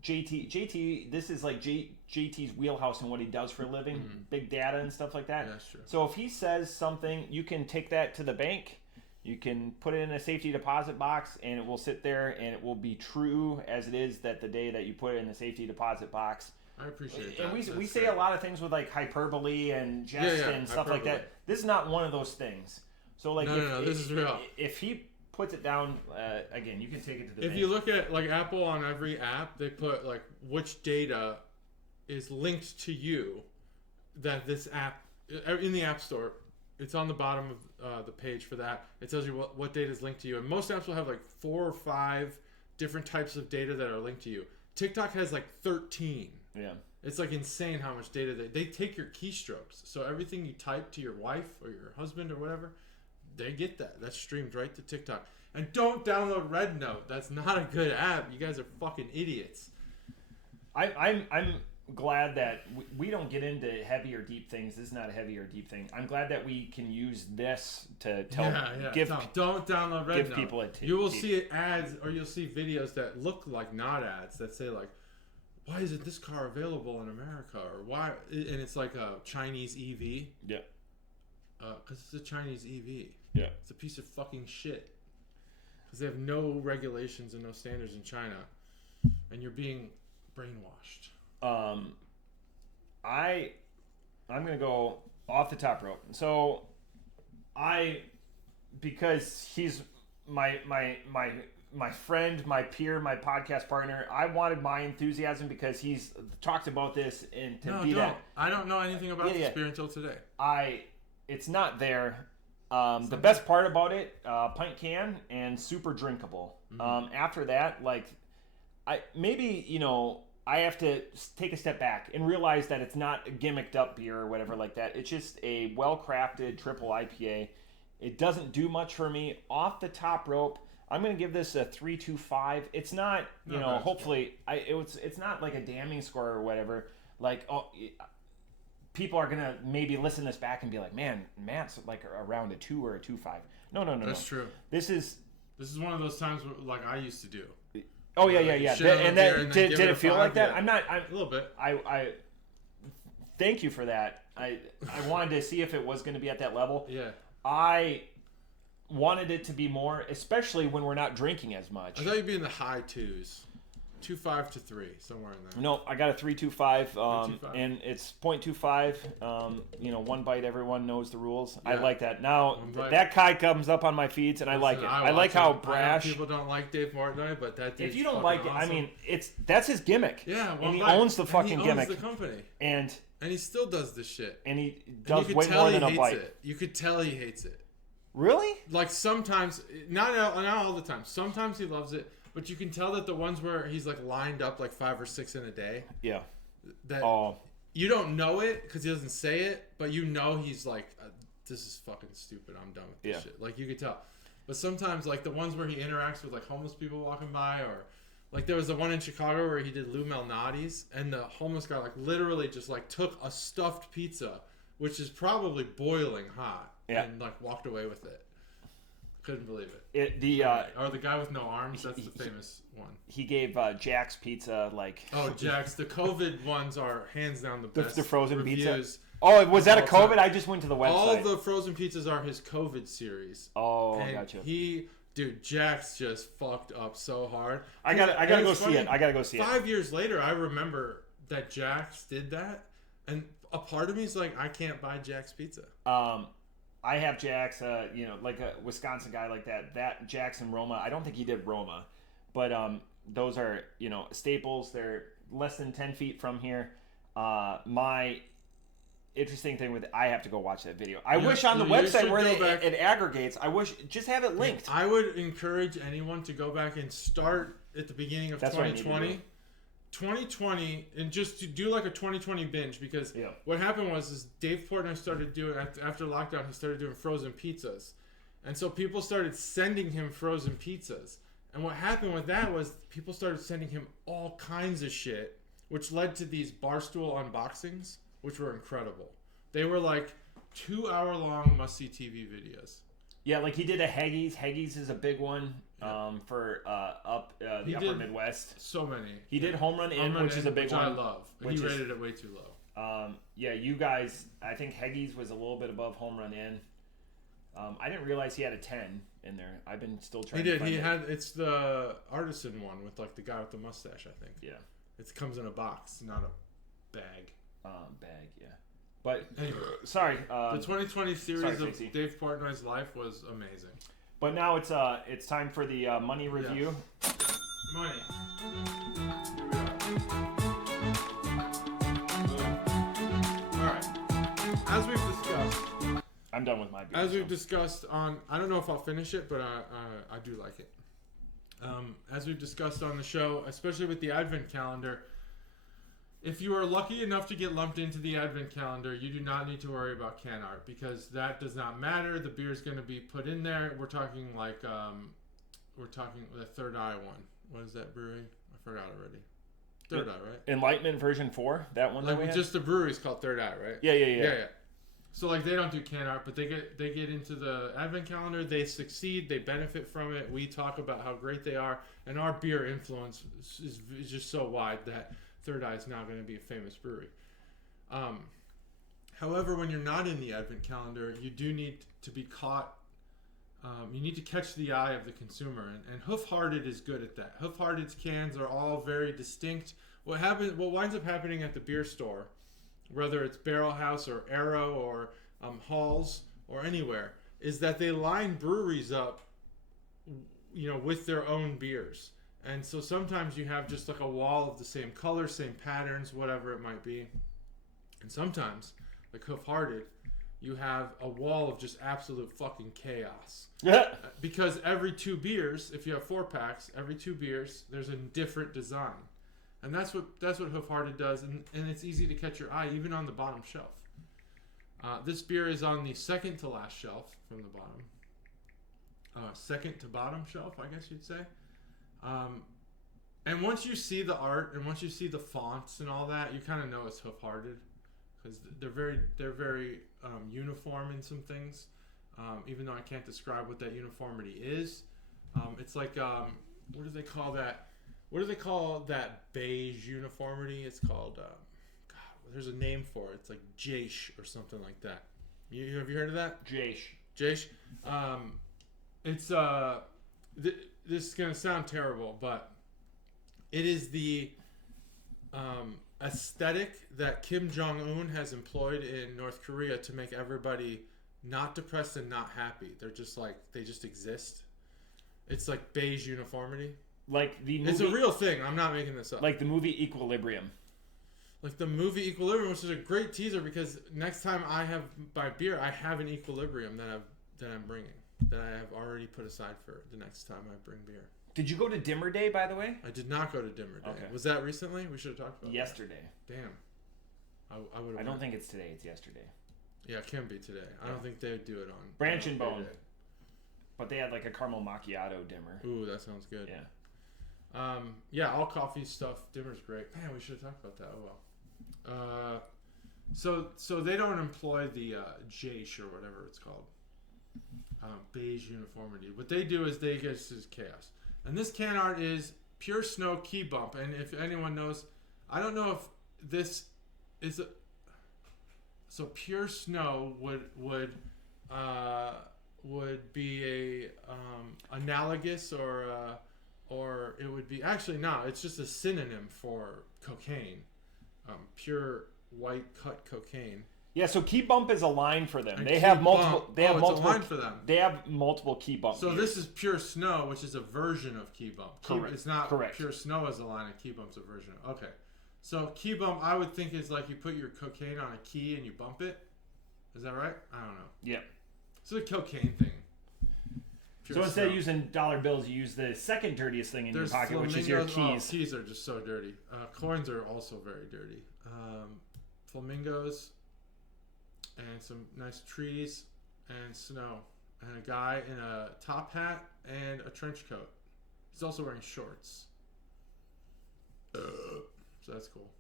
JT. JT. This is like JT's wheelhouse and what he does for a living. Mm-hmm. Big data and stuff like that. Yeah, that's true. So if he says something, you can take that to the bank. You can put it in a safety deposit box, and it will sit there, and it will be true as it is that the day that you put it in the safety deposit box. I appreciate that. And we say a lot of things with hyperbole and jest and stuff like that. This is not one of those things. So no, this is real. If he puts it down, again, you can take it to the bank. If you look at Apple, on every app, they put which data is linked to you, that this app in the App Store. It's on the bottom of the page for that. It tells you what data is linked to you. And most apps will have 4 or 5 different types of data that are linked to you. TikTok has 13. Yeah. It's insane how much data they take your keystrokes. So everything you type to your wife or your husband or whatever, they get that. That's streamed right to TikTok. And don't download Red Note. That's not a good app. You guys are fucking idiots. I'm glad that we don't get into heavy or deep things. This is not a heavy or deep thing. I'm glad that we can use this to tell don't download Red Note. Give people you will see ads, or you'll see videos that look like not ads that say why isn't this car available in America, or why, and it's a Chinese EV. Yeah. Because it's a Chinese EV. Yeah. It's a piece of fucking shit. Because they have no regulations and no standards in China, and you're being brainwashed. I'm gonna go off the top rope. So because he's my friend, my peer, my podcast partner, I wanted my enthusiasm because he's talked about this and that. I don't know anything about this beer until today. It's not there. The best part about it, pint can and super drinkable. Mm-hmm. After that, I have to take a step back and realize that it's not a gimmicked up beer or whatever like that. It's just a well-crafted triple IPA. It doesn't do much for me. Off the top rope, I'm going to give this a 3.25. It's not, hopefully, it's not a damning score or whatever. People are going to maybe listen to this back and be like, man, Matt's around a 2 or a 2.5. No. That's true. This is one of those times where, I used to do. Oh yeah. Did it feel like that? Yeah. A little bit. I thank you for that. I wanted to see if it was going to be at that level. Yeah. I wanted it to be more, especially when we're not drinking as much. I thought you'd be in the high 2s. 2.5 to 3, somewhere in there. No, I got a 3.25, and it's 0.25. One bite, everyone knows the rules. Yeah. I like that. Now that guy comes up on my feeds, and I like it. I like how brash. People don't like Dave Portnoy, but that. If you don't like it, awesome. That's his gimmick. Yeah, and he owns the fucking gimmick. He owns the company, and he still does this shit. And he does way more than a bite. It. You could tell he hates it. Really? Sometimes, not all the time. Sometimes he loves it. But you can tell that the ones where he's lined up 5 or 6 in a day. Yeah. That you don't know it because he doesn't say it, but he's this is fucking stupid. I'm done with this shit. You could tell. But sometimes, like the ones where he interacts with like homeless people walking by, or like there was the one in Chicago where he did Lou Malnati's, and the homeless guy like literally just like took a stuffed pizza, which is probably boiling hot, and like walked away with it. Couldn't believe it. Or the guy with no arms. That's the famous one. He gave Jack's Pizza like. Oh, Jack's. The COVID ones are hands down the best. The frozen reviews. Pizza. Oh, was that a COVID? I just went to the website. All the frozen pizzas are his COVID series. Oh, and gotcha. Dude, Jack's just fucked up so hard. I gotta go see it. I gotta go see it. 5 years later, I remember that Jack's did that, and a part of me is like, I can't buy Jack's Pizza. I have Jack's, like a Wisconsin guy like that. That Jack's and Roma. I don't think he did Roma, but those are staples. They're less than 10 feet from here. My interesting thing with it, I have to go watch that video. I wish on the website where it aggregates. I wish just have it linked. I would encourage anyone to go back and start at the beginning of 2020. 2020, and just to do like a 2020 binge, because what happened was Dave Portnoy started doing, after lockdown, he started doing frozen pizzas, and so people started sending him frozen pizzas, and what happened with that was people started sending him all kinds of shit, which led to these Barstool unboxings, which were incredible. They were like 2-hour-long must-see TV videos. Yeah, like he did a Haggis. Haggis is a big one for the upper Midwest. So many. He did Home Run In, which is a big one. I love. He rated it way too low. You guys, I think Haggis was a little bit above Home Run In. I didn't realize he had a 10 in there. I've been still trying to find it. It's the artisan one with like the guy with the mustache, I think. Yeah. It comes in a box, not a bag. Yeah. But anyway, sorry. The 2020 series of Dave Portnoy's life was amazing. But now it's time for the money review. Yeah. Money. All right. As we've discussed, I'm done with my beer. As we've discussed on, I don't know if I'll finish it, but I do like it. As we've discussed on the show, especially with the Advent calendar. If you are lucky enough to get lumped into the Advent calendar, you do not need to worry about can art, because that does not matter. The beer is going to be put in there. We're talking like, the Third Eye one. What is that brewery? I forgot already. Third Eye, right? Enlightenment version 4, that one. Like just the brewery is called Third Eye, right? Yeah. So like they don't do can art, but they get into the Advent calendar. They succeed. They benefit from it. We talk about how great they are, and our beer influence is just so wide that Third Eye is now going to be a famous brewery. However, when you're not in the Advent calendar, you do need to be caught. You need to catch the eye of the consumer, and Hoof Hearted is good at that. Hoof Hearted's cans are all very distinct. What winds up happening at the beer store, whether it's Barrel House or Arrow or Halls or anywhere, is that they line breweries up, with their own beers. And so sometimes you have just like a wall of the same color, same patterns, whatever it might be. And sometimes, like Hoof Hearted, you have a wall of just absolute fucking chaos. Yeah. Because every 2 beers, if you have 4 packs, every 2 beers, there's a different design. And that's what Hoof Hearted does, and it's easy to catch your eye, even on the bottom shelf. This beer is on the second to last shelf from the bottom. Second to bottom shelf, I guess you'd say. And once you see the art and once you see the fonts and all that, you kind of know it's Hoof Hearted, because they're very uniform in some things. Even though I can't describe what that uniformity is, it's like what do they call that? What do they call that beige uniformity? It's called there's a name for it. It's like Juche or something like that. Have you heard of that? Juche. It's this is gonna sound terrible, but it is the aesthetic that Kim Jong-un has employed in North Korea to make everybody not depressed and not happy. They're just like, they just exist. It's like beige uniformity. Like the movie, it's a real thing. I'm not making this up. Like the movie Equilibrium. Like the movie Equilibrium, which is a great teaser, because next time I have my beer, I have an Equilibrium that I'm bringing, that I have already put aside for the next time I bring beer. Did you go to Dimmer Day, by the way? I did not go to Dimmer Day. Okay. Was that recently? We should have talked about yesterday. That. Damn. I would have. I don't think it's today. It's yesterday. Yeah, it can be today. I don't think they would do it on Branch and Bone. But they had like a caramel macchiato dimmer. Ooh, that sounds good. Yeah. Yeah, all coffee stuff. Dimmer's great. Man, we should have talked about that. Oh well. So they don't employ the Juche or whatever it's called. Beige uniformity. What they do is they get this chaos. And this can art is Pure Snow Key Bump. And if anyone knows, I don't know if this is so Pure Snow would be a analogous or it would be actually no, it's just a synonym for cocaine. Pure white cut cocaine. Yeah, so Key Bump is a line for them. And They Key have multiple. Bump. They have multiple. It's a line for them. They have multiple Key Bump. So beers. this is Pure Snow, which is a version of Key Bump. Correct. It's not Correct. Pure Snow as a line, and Key Bump's a version. Okay. So Key Bump, I would think is like you put your cocaine on a key and you bump it. Is that right? I don't know. Yeah. It's a cocaine thing. Pure So instead Snow. of using dollar bills, you use the second dirtiest thing in your pocket, which is your keys. Keys are just so dirty. Coins are also very dirty. Flamingos and some nice trees and snow and a guy in a top hat and a trench coat. He's also wearing shorts. So that's cool.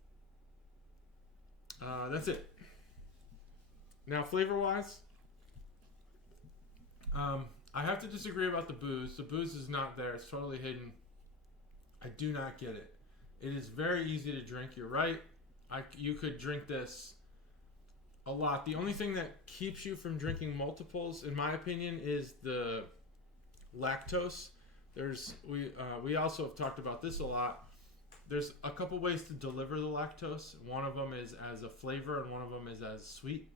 That's it. Now flavor wise, I have to disagree about the booze. The booze is not there. It's totally hidden. I do not get it. It is very easy to drink. You're right. You could drink this a lot. The only thing that keeps you from drinking multiples, in my opinion, is the lactose. We also have talked about this a lot. There's a couple ways to deliver the lactose. One of them is as a flavor, and one of them is as sweet.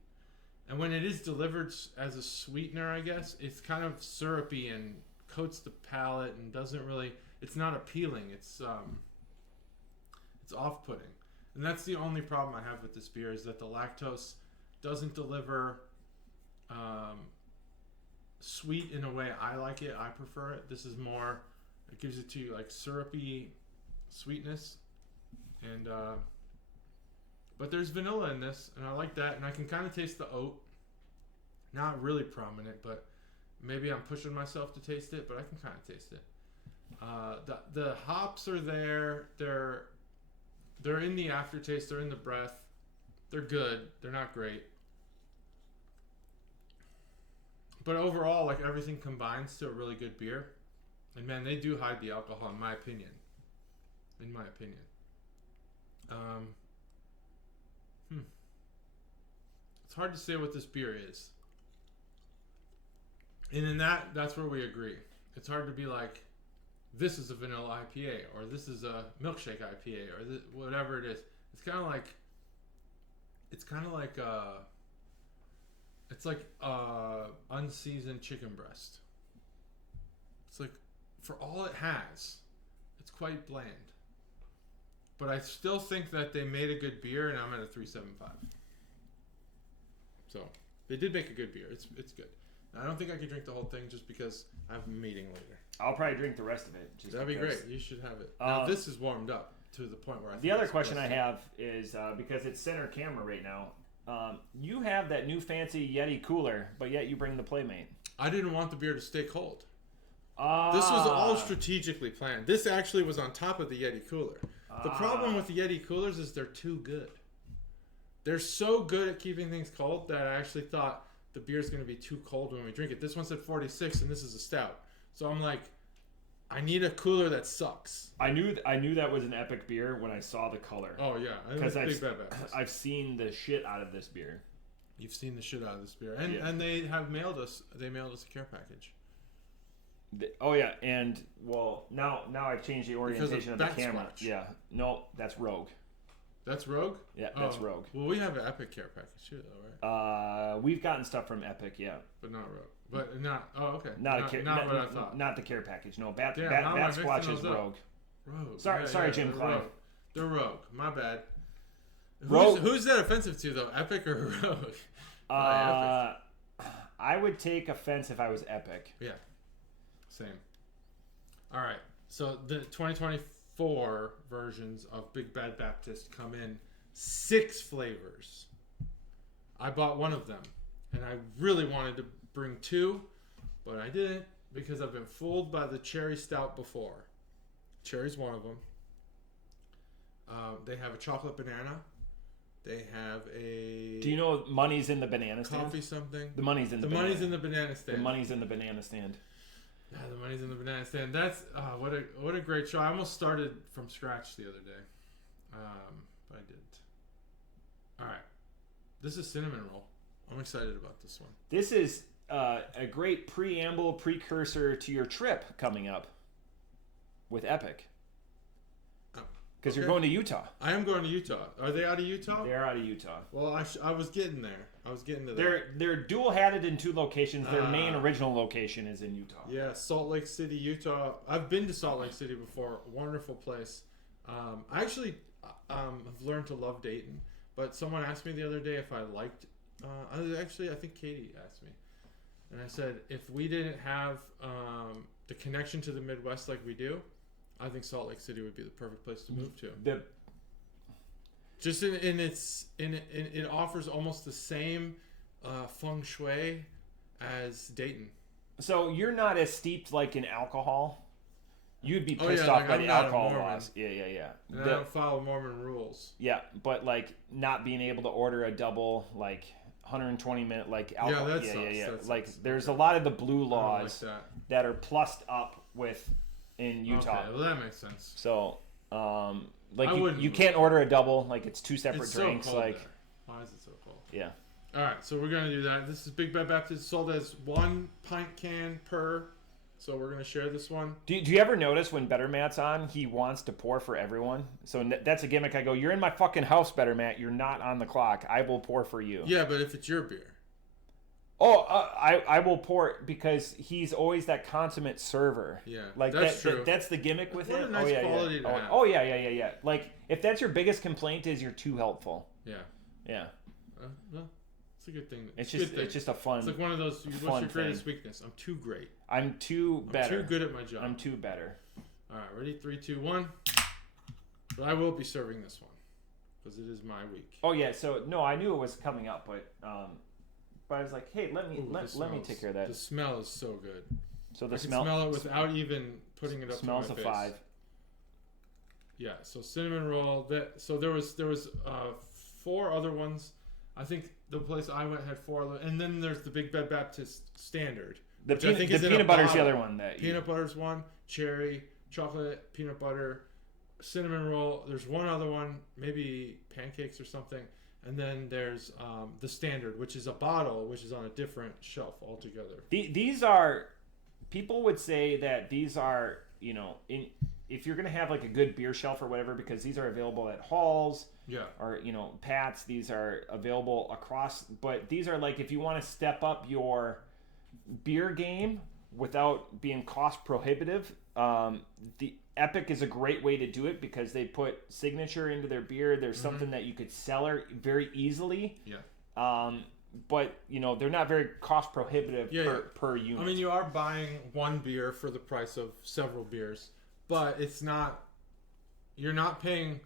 And when it is delivered as a sweetener, I guess, it's kind of syrupy and coats the palate and doesn't really. It's not appealing. It's off-putting. And that's the only problem I have with this beer is that the lactose doesn't deliver sweet in a way I like it. I prefer it. This is more, it gives it to you like syrupy sweetness. And but there's vanilla in this, and I like that. And I can kind of taste the oat. Not really prominent, but maybe I'm pushing myself to taste it, but I can kind of taste it. The hops are there. They're in the aftertaste. They're in the breath. They're good. They're not great. But overall, like everything combines to a really good beer. And man, they do hide the alcohol, in my opinion. It's hard to say what this beer is. And in that's where we agree. It's hard to be like, this is a vanilla IPA, or this is a milkshake IPA, or whatever it is. It's kind of like unseasoned chicken breast. It's like, for all it has, it's quite bland. But I still think that they made a good beer, and I'm at a 3.75. So they did make a good beer. It's good. I don't think I could drink the whole thing just because I have a meeting later. I'll probably drink the rest of it. That'd be great. You should have it. Now this is warmed up to the point where I think the other question I have is because it's center camera right now. You have that new fancy Yeti cooler, but yet you bring the Playmate. I didn't want the beer to stay cold. This was all strategically planned. This actually was on top of the Yeti cooler. The problem with the Yeti coolers is they're too good. They're so good at keeping things cold that I actually thought the beer's going to be too cold when we drink it. This one said 46, and this is a stout. So I'm like, I need a cooler that sucks. I knew that was an epic beer when I saw the color. Oh yeah, because I've seen the shit out of this beer. You've seen the shit out of this beer, and they have mailed us. They mailed us a care package. Oh yeah, and well now I've changed the orientation of the camera. Squatch. Yeah, no, that's Rogue. That's Rogue? Yeah, that's Rogue. Well, we have an Epic care package too, though, right? We've gotten stuff from Epic, yeah, but not Rogue. But not. Oh, okay. Not what I thought. Not the care package. No, Bat Squatch is Rogue. Rogue. Sorry, Jim Klein. They're Rogue. My bad. Rogue. Who's that offensive to though? Epic or Rogue? Epic. I would take offense if I was Epic. Yeah. Same. All right. So the 2024 versions of Big Bad Baptist come in 6 flavors. I bought one of them, and I really wanted to bring 2, but I didn't because I've been fooled by the cherry stout before. Cherry's one of them. They have a chocolate banana. They have a... Do you know money's in the banana stand? Coffee something. The money's in the banana. Money's in the banana stand. The money's in the banana stand. Yeah, the money's in the banana stand. That's what a great show. I almost started from scratch the other day, but I didn't. All right, this is cinnamon roll. I'm excited about this one. This is a great precursor to your trip coming up with Epic. Because you're going to Utah. I am going to Utah. Are they out of Utah? They're out of Utah. Well, I was getting there. I was getting to that. They're dual-hatted in 2 locations. Their main original location is in Utah. Yeah, Salt Lake City, Utah. I've been to Salt Lake City before. Wonderful place. I actually have learned to love Dayton. But someone asked me the other day if I liked... I think Katie asked me. And I said, if we didn't have the connection to the Midwest like we do, I think Salt Lake City would be the perfect place to move to. Just it offers almost the same feng shui as Dayton. So you're not as steeped like in alcohol. You'd be pissed off by the alcohol laws. Yeah. And I don't follow Mormon rules. Yeah, but like not being able to order a double 120-minute alcohol. Yeah, that sucks. That sucks. There's a lot of the blue laws that are plussed up with in Utah. Okay, well that makes sense. So, you can't order a double. It's 2 separate drinks. So cold there. Why is it so cold? Yeah. All right, so we're gonna do that. This is Big Bad Baptist, sold as 1 pint can per. So we're gonna share this one. Do you ever notice when Better Matt's on, he wants to pour for everyone? So that's a gimmick. I go, you're in my fucking house, Better Matt. You're not on the clock. I will pour for you. Yeah, but if it's your beer. Oh, I will pour it because he's always that consummate server. Yeah, that's true. That's the gimmick with what it. A nice quality to have. Oh yeah. If that's your biggest complaint is you're too helpful. Yeah. Yeah. Well, it's a good thing. It's just a fun. It's like one of those. What's your greatest weakness? I'm too great. I'm too better. I'm too good at my job. I'm too better. All right, ready? 3, 2, 1. But I will be serving this one because it is my week. Oh yeah. So no, I knew it was coming up, but I was like, hey, let me take care of that. The smell is so good. So I can smell it without even putting it up to my face. Smells a 5. Yeah. So cinnamon roll. So there was 4 other ones. I think the place I went had 4 other, and then there's the Big Bad Baptist standard. The peanut butter's the other one. Peanut butter's one. Cherry, chocolate, peanut butter, cinnamon roll. There's one other one, maybe pancakes or something. And then there's the standard, which is a bottle, which is on a different shelf altogether. These are, people would say that these are, if you're going to have a good beer shelf or whatever, because these are available at Halls. Yeah. Or, Pat's, these are available across. But these are if you want to step up your beer game without being cost prohibitive, the Epic is a great way to do it because they put signature into their beer. There's something that you could cellar very easily. Yeah. But they're not very cost prohibitive per unit. I mean, you are buying one beer for the price of several beers, but it's not. You're not paying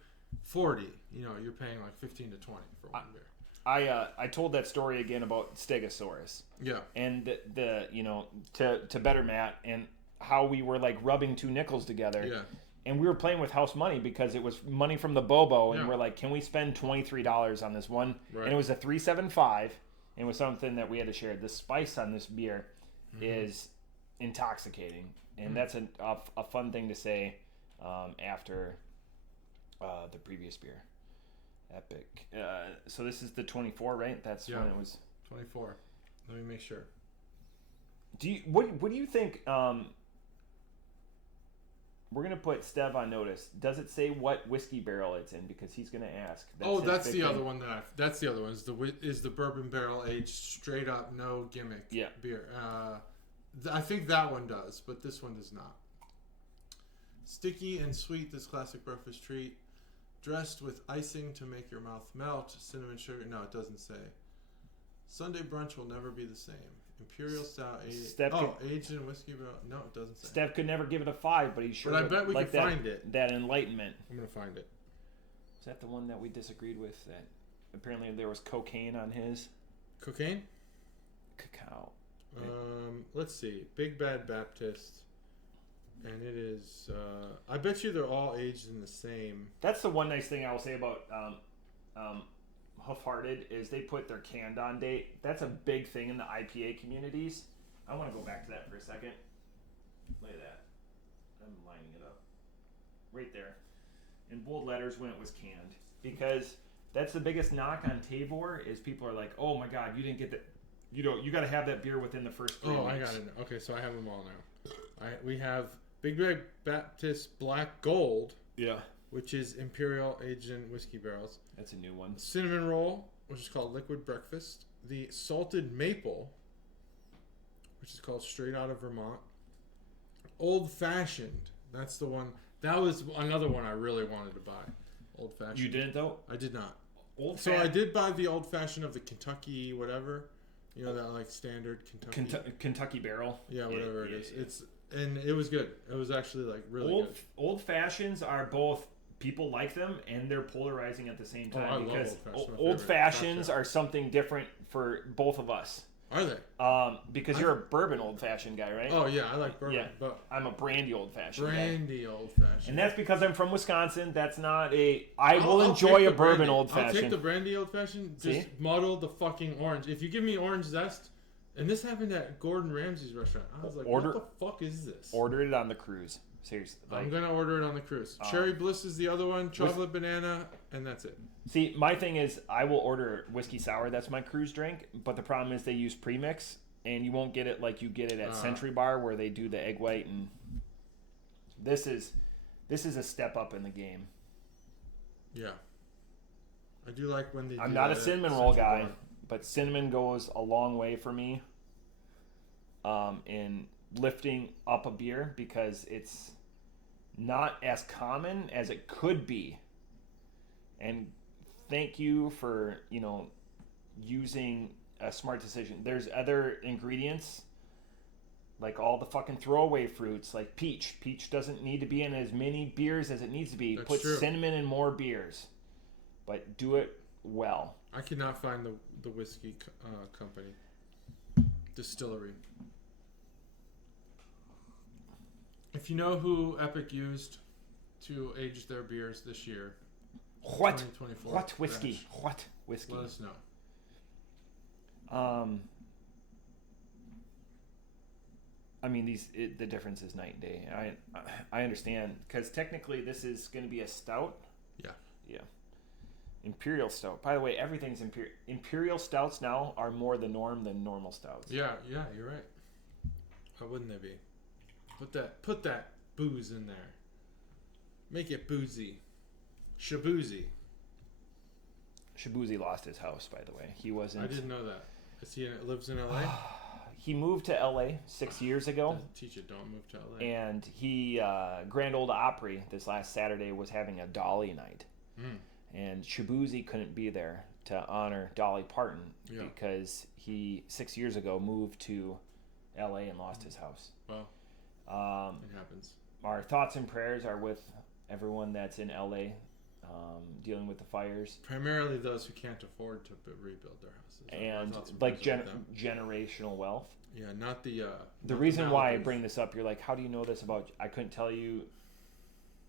40. You're paying 15 to 20 for one beer. I told that story again about Stegosaurus. Yeah. And to Better Matt and how we were rubbing 2 nickels together. Yeah. And we were playing with house money because it was money from the Bobo, and we're like, can we spend $23 on this one? Right. And it was a 375, and it was something that we had to share. The spice on this beer is intoxicating, and that's a fun thing to say after the previous beer. Epic. So this is the 24, right? That's when it was 24. Let me make sure. What do you think? We're gonna put Stev on notice. Does it say what whiskey barrel it's in? Because he's gonna ask. That's the other one that's the other one. Is the bourbon barrel aged straight up, no gimmick beer. I think that one does, but this one does not. Sticky and sweet, this classic breakfast treat. Dressed with icing to make your mouth melt. Cinnamon sugar. No, it doesn't say. Sunday brunch will never be the same. Imperial Stout. Aged in whiskey barrel. No, it doesn't say. Steph could never give it a 5, but he's sure. But I bet we could find it. That enlightenment. I'm gonna find it. Is that the one that we disagreed with? That apparently there was cocaine on his. Cocaine? Cacao. Let's see. Big Bad Baptist. And it is, I bet you they're all aged in the same. That's the one nice thing I will say about Hoof-Hearted is they put their canned on date. That's a big thing in the IPA communities. I want to go back to that for a second. Look at that. I'm lining it up. Right there. In bold letters when it was canned. Because that's the biggest knock on Tabor is people are like, oh my God, you didn't get that. You got to have that beer within the first 3 weeks. Oh, I got it. Okay, so I have them all now. We have Big Bad Baptist Black Gold. Yeah. Which is Imperial aged in whiskey barrels. That's a new one. Cinnamon Roll, which is called Liquid Breakfast. The Salted Maple, which is called Straight Out of Vermont. Old Fashioned. That's the one. That was another one I really wanted to buy. Old Fashioned. You didn't though? I did not. So I did buy the Old Fashioned of the Kentucky whatever. You know, that like standard Kentucky barrel. Yeah, whatever it is. And it was good. It was actually like really good. Old Fashions are both, people like them and they're polarizing at the same time. I because love Old Fashions are something different for both of us. Are they? Because you're a bourbon Old Fashioned guy, right? Oh yeah, I like bourbon. Yeah, but I'm a brandy Old Fashioned guy. Old Fashioned. And that's because I'm from Wisconsin. That's not I will enjoy a bourbon Old Fashioned. I'll take the brandy Old Fashioned. Just muddle the fucking orange. If you give me orange zest, and this happened at Gordon Ramsay's restaurant, I was like, what the fuck is this? Order it on the cruise. Seriously. I'm going to order it on the cruise. Cherry Bliss is the other one, chocolate banana, and that's it. See, my thing is I will order whiskey sour. That's my cruise drink. But the problem is they use premix, and you won't get it like you get it at Century Bar where they do the egg white. And this is a step up in the game. Yeah. I do like when they I'm not a cinnamon roll guy, but cinnamon goes a long way for me in lifting up a beer because it's not as common as it could be. And thank you for, using a smart decision. There's other ingredients like all the fucking throwaway fruits like peach. Peach doesn't need to be in as many beers as it needs to be. Put cinnamon in more beers, but do it well. I cannot find the whiskey company distillery. If you know who Epic used to age their beers this year, what whiskey? Batch, what whiskey? Let us know. I mean, the difference is night and day. I understand because technically this is going to be a stout. Yeah. Imperial stout. By the way, everything's imperial stouts now are more the norm than normal stouts. Yeah, you're right. How wouldn't they be? Put that booze in there. Make it boozy. Shaboozy. Shaboozy lost his house, by the way. He wasn't. I didn't know that. Lives in LA? He moved to LA 6 years ago. Teach it, don't move to LA. And he, Grand Ole Opry, this last Saturday, was having a Dolly night. And Shaboozy couldn't be there to honor Dolly Parton because he, 6 years ago, moved to LA and lost his house. Well, it happens. Our thoughts and prayers are with everyone that's in LA dealing with the fires. Primarily those who can't afford to rebuild their houses. And like generational wealth. Yeah, not the reason why I bring this up, you're like, how do you know this about... I couldn't tell you...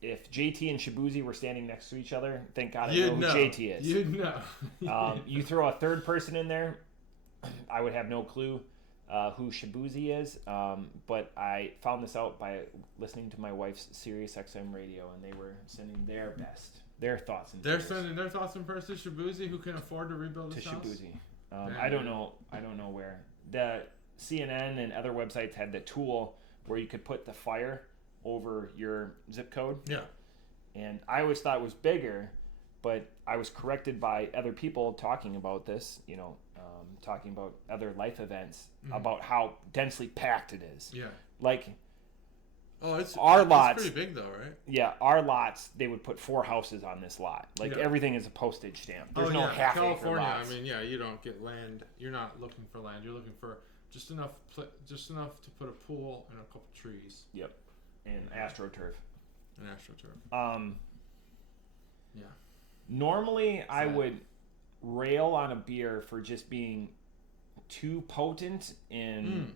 If JT and Shaboozy were standing next to each other, thank God I know who JT is. You'd know. You throw a third person in there, I would have no clue who Shaboozy is. But I found this out by listening to my wife's Sirius XM radio, and they were sending their thoughts and prayers. They're sending their thoughts and prayers to Shaboozy, who can afford to rebuild his house? To Shaboozy. I don't know where. The CNN and other websites had the tool where you could put the fire over your zip code. Yeah. And I always thought it was bigger, but I was corrected by other people talking about this, talking about other life events, about how densely packed it is. Yeah. Like, it's lots. It's pretty big though, right? Yeah, our lots, they would put 4 houses on this lot. Like, everything is a postage stamp. There's no half California, acre lots. I mean, you don't get land. You're not looking for land. You're looking for just enough to put a pool and a couple trees. Yep. And AstroTurf. Yeah. Normally, I would rail on a beer for just being too potent in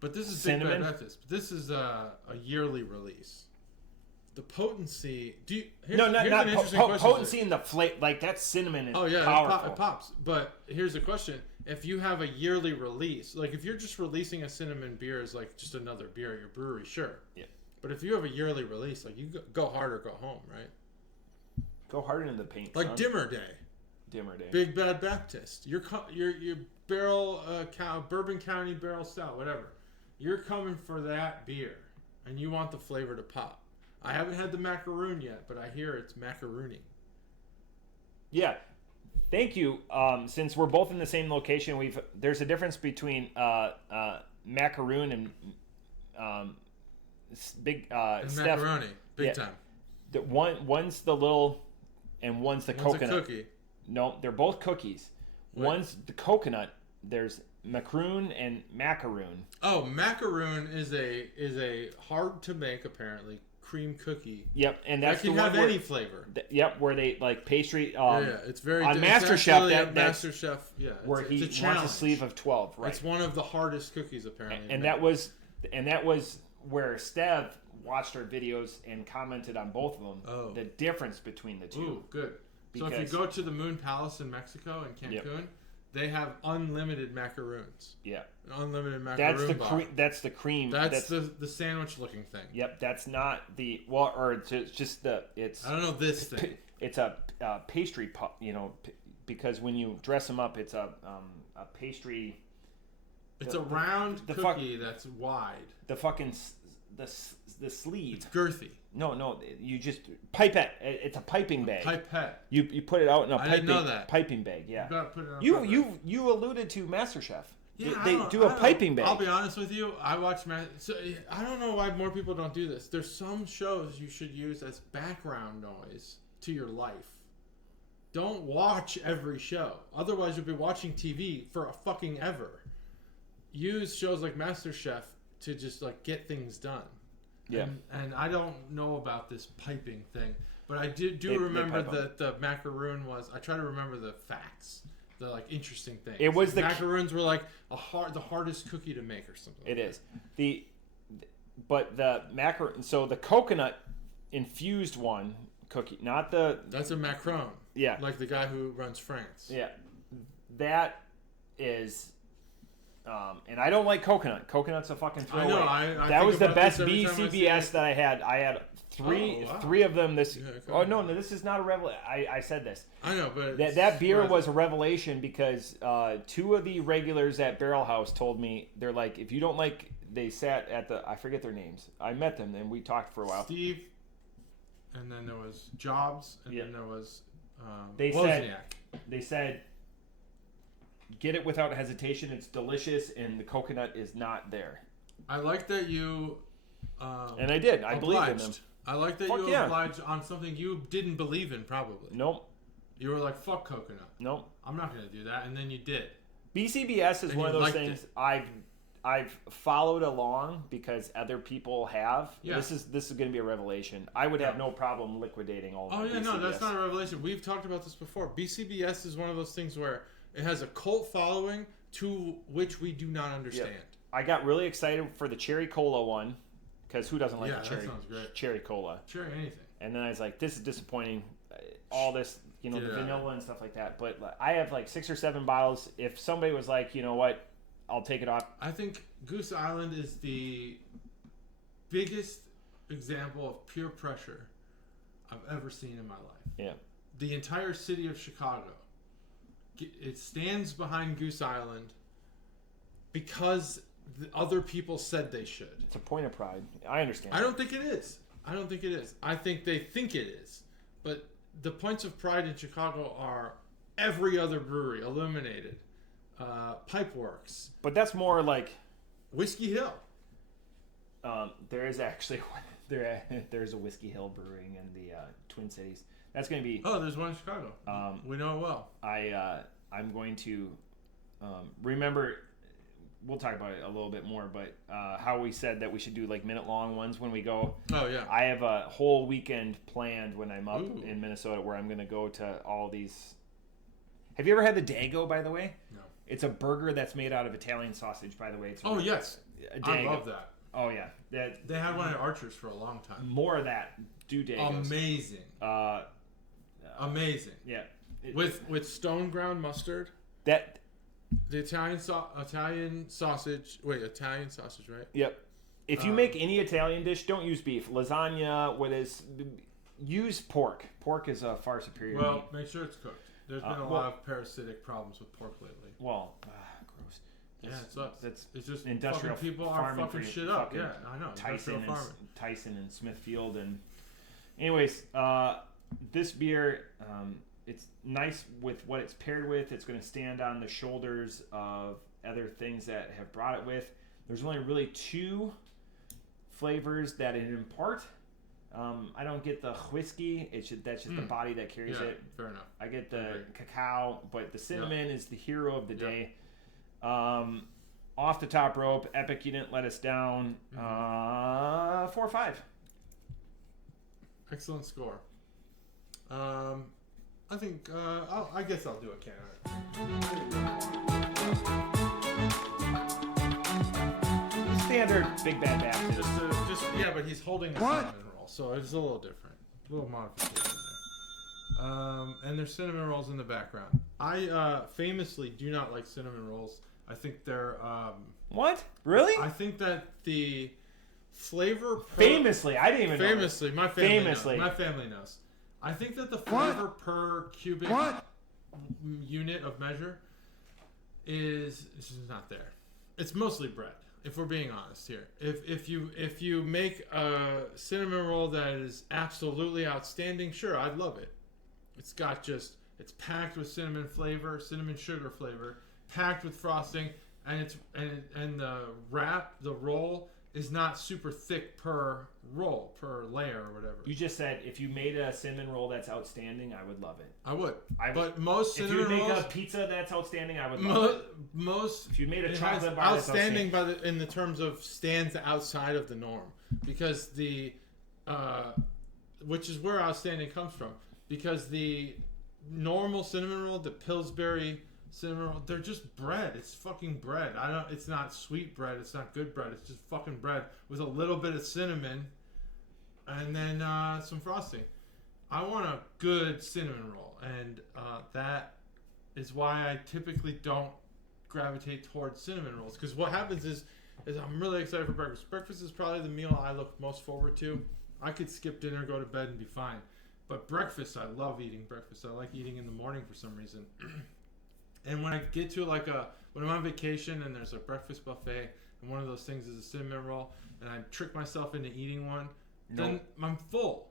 But this is cinnamon. Big Bad Baptist. This is a yearly release. The potency. Here's Not an interesting question. potency in the flavor. Like that cinnamon is powerful. It pops. But here's the question: if you have a yearly release, like if you're just releasing a cinnamon beer as like just another beer at your brewery, sure. Yeah. But if you have a yearly release, like you go hard or go home, right? Go hard into the paint. Like son. Dimmer Day. Dimmer Day. Big Bad Baptist. Your barrel Bourbon County Barrel Stout, whatever. You're coming for that beer, and you want the flavor to pop. I haven't had the macaroon yet, but I hear it's macarooning. Yeah. Thank you. Since we're both in the same location, there's a difference between macaroon and big and Steph, macaroni, big time. One's the little, and one's the One's coconut. a cookie. No, they're both cookies. Wait. One's the coconut. There's macaroon and macaroon. Oh, macaroon is a hard to make apparently cream cookie. Yep, and that's that can the have one any flavor. Where they like pastry. It's very on it's MasterChef. MasterChef. Yeah, where he it's wants a sleeve of 12. Right. It's one of the hardest cookies apparently. And that was where Stev watched our videos and commented on both of them. Oh. The difference between the two. Ooh, good. So if you go to the Moon Palace in Mexico in Cancun, they have unlimited macaroons. Yeah. Unlimited macaroon. That's the cream. That's the sandwich looking thing. Yep. That's not the it's just it's. I don't know this thing. It's a pastry puff. Because when you dress them up, it's a pastry. It's a round cookie that's wide. The fucking the sleeve. It's girthy. No, you just pipette. It's a piping bag. Pipette. You put it out in a didn't know that. piping bag. Yeah. You gotta put it on You alluded to MasterChef. Yeah, they do a piping bag. I'll be honest with you. I watch so I don't know why more people don't do this. There's some shows you should use as background noise to your life. Don't watch every show. Otherwise, you'll be watching TV for a fucking ever. Use shows like MasterChef to just like get things done. Yeah. And I don't know about this piping thing, but I do remember that the macaroon was. I try to remember the facts, the like interesting things. It was the macaroons were like the hardest cookie to make or something. It is but the macaroon. So the coconut infused one cookie, not the. That's a macaron. Yeah. Like the guy who runs France. Yeah. That is. And I don't like coconut. Coconut's a fucking throwaway. I know. That was the best BCBS BCBS that I had. I had three of them. This. Yeah, Oh no, this is not a revelation. I said this. I know, but That beer was a revelation because two of the regulars at Barrel House told me, they're like, if you don't like, they sat at I forget their names. I met them and we talked for a while. Steve, and then there was Jobs, and then there was Wozniak. They said, get it without hesitation. It's delicious, and the coconut is not there. I like that you. And I did. I believed in them. I like that you obliged on something you didn't believe in, probably. Nope. You were like, fuck coconut. Nope. I'm not going to do that. And then you did. BCBS is one of those things I've followed along because other people have. Yeah. This is going to be a revelation. I would have no problem liquidating all of Oh, yeah, BCBS. no, that's not a revelation. We've talked about this before. BCBS is one of those things where it has a cult following to which we do not understand. Yep. I got really excited for the cherry cola one. Because who doesn't like cherry cola? Cherry anything. And then I was like, this is disappointing. All this, the vanilla and stuff like that. But I have like 6 or 7 bottles. If somebody was like, you know what, I'll take it off. I think Goose Island is the biggest example of peer pressure I've ever seen in my life. Yeah. The entire city of Chicago, it stands behind Goose Island because the other people said they should. It's a point of pride. I understand. I don't think it is. I think they think it is. But the points of pride in Chicago are every other brewery eliminated. Pipeworks. But that's more like Whiskey Hill. There is actually there's a Whiskey Hill brewing in the Twin Cities. That's going to be. Oh, there's one in Chicago. We know it well. I'm going to remember. We'll talk about it a little bit more, but how we said that we should do like minute-long ones when we go. Oh, yeah. I have a whole weekend planned when I'm up in Minnesota where I'm going to go to all these Have you ever had the Dago, by the way? No. It's a burger that's made out of Italian sausage, by the way. It's Yes. I love that. Oh, yeah. They had one at Archer's for a long time. More of that. Do Dagos. Amazing. Amazing. Yeah. With stone ground mustard. The Italian sausage. Wait, Italian sausage, right? Yep. If you make any Italian dish, don't use beef. Lasagna, use pork. Pork is a far superior meat. Well, make sure it's cooked. There's been a lot of parasitic problems with pork lately. Well, gross. Yeah, it sucks. It's just industrial people are fucking shit up. Yeah, I know. Tyson and Smithfield and anyways, this beer, it's nice with what it's paired with. It's going to stand on the shoulders of other things that have brought it with. There's only really 2 flavors that it impart. I don't get the whiskey. That's just the body that carries it. Fair enough. I get the cacao, but the cinnamon is the hero of the day. Off the top rope, Epic, you didn't let us down. 4-5. Excellent score. I think I guess I'll do a can. Standard Big Bad Baptist. But he's holding the cinnamon roll, so it's a little different. A little modification there. And there's cinnamon rolls in the background. I famously do not like cinnamon rolls. I think they're What? Really? I think that the flavor famously, I didn't even know. My family knows. I think that the flavor per cubic unit of measure is just not there. It's mostly bread, if we're being honest here. If you make a cinnamon roll that is absolutely outstanding, sure, I'd love it. It's packed with cinnamon flavor, cinnamon sugar flavor, packed with frosting, and the roll is not super thick per layer or whatever. You just said if you made a cinnamon roll that's outstanding, I would love it. I would. But most cinnamon rolls... If you make a pizza that's outstanding, I would love it. If you made a chocolate bar outstanding in the terms of stands outside of the norm. Because which is where outstanding comes from. Because the normal cinnamon roll, the Pillsbury cinnamon roll, they're just bread. It's fucking bread. It's not sweet bread. It's not good bread. It's just fucking bread with a little bit of cinnamon and then some frosting. I want a good cinnamon roll, and that is why I typically don't gravitate towards cinnamon rolls. Because what happens is I'm really excited for breakfast. Breakfast is probably the meal I look most forward to. I could skip dinner, go to bed, and be fine. But breakfast, I love eating breakfast. I like eating in the morning for some reason. And when I get to when I'm on vacation and there's a breakfast buffet and one of those things is a cinnamon roll and I trick myself into eating one, then I'm full.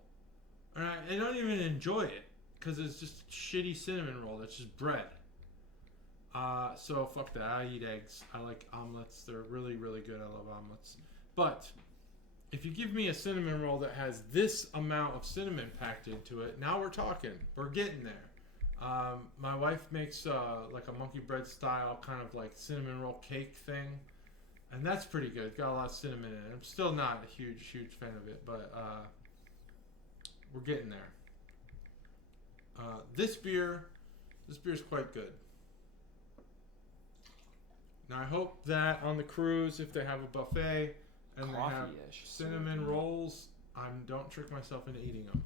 And I don't even enjoy it because it's just a shitty cinnamon roll that's just bread. So fuck that. I eat eggs. I like omelets. They're really, really good. I love omelets. But if you give me a cinnamon roll that has this amount of cinnamon packed into it, now we're talking. We're getting there. My wife makes like a monkey bread style kind of like cinnamon roll cake thing, and that's pretty good. Got a lot of cinnamon in it. I'm still not a huge fan of it, but we're getting there. This beer's quite good. Now I hope that on the cruise, if they have a buffet and they have cinnamon rolls, I don't trick myself into eating them.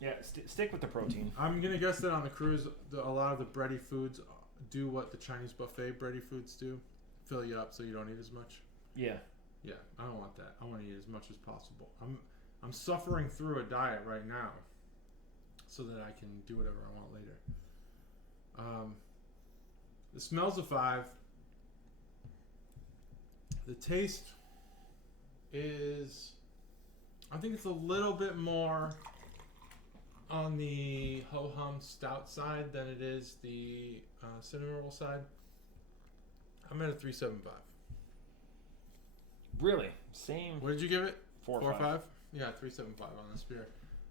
Yeah, stick with the protein. I'm going to guess that on the cruise, a lot of the bready foods do what the Chinese buffet bready foods do. Fill you up so you don't eat as much. Yeah. Yeah, I don't want that. I want to eat as much as possible. I'm suffering through a diet right now so that I can do whatever I want later. The smell's a 5. The taste is... I think it's a little bit more on the ho-hum stout side than it is the cinnamon roll side. I'm at a 3.75. Really? Same. What did you give it? 4 or 5? Yeah, 3.75 on this beer.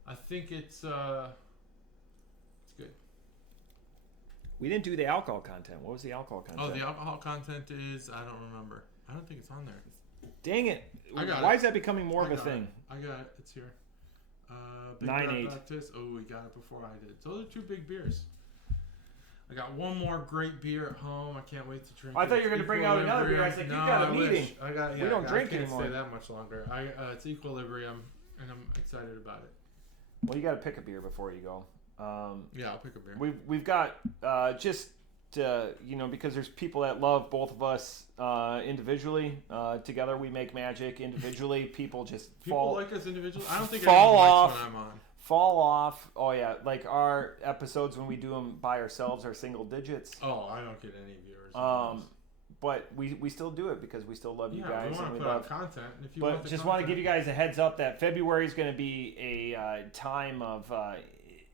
I think it's good. We didn't do the alcohol content. What was the alcohol content? Oh, the alcohol content is, I don't remember. I don't think it's on there. Dang it. Why is that becoming more of a thing? I got it. It's here. 9.8. Oh, we got it before I did. So those are 2 big beers. I got one more great beer at home. I can't wait to drink. I thought you were going to bring out another beer. I was like, you got a meeting. We don't drink anymore. I can't stay that much longer. It's Equilibrium, and I'm excited about it. Well, you got to pick a beer before you go. Yeah, I'll pick a beer. We've got because there's people that love both of us individually. Together we make magic. Individually, people like us individually. I don't think fall anyone off. Likes when I'm on. Fall off. Oh yeah, like our episodes when we do them by ourselves are single digits. Oh, I don't get any viewers. But we still do it because we still love you guys. We want to put out content. If you want to give you guys a heads up that February is going to be a time of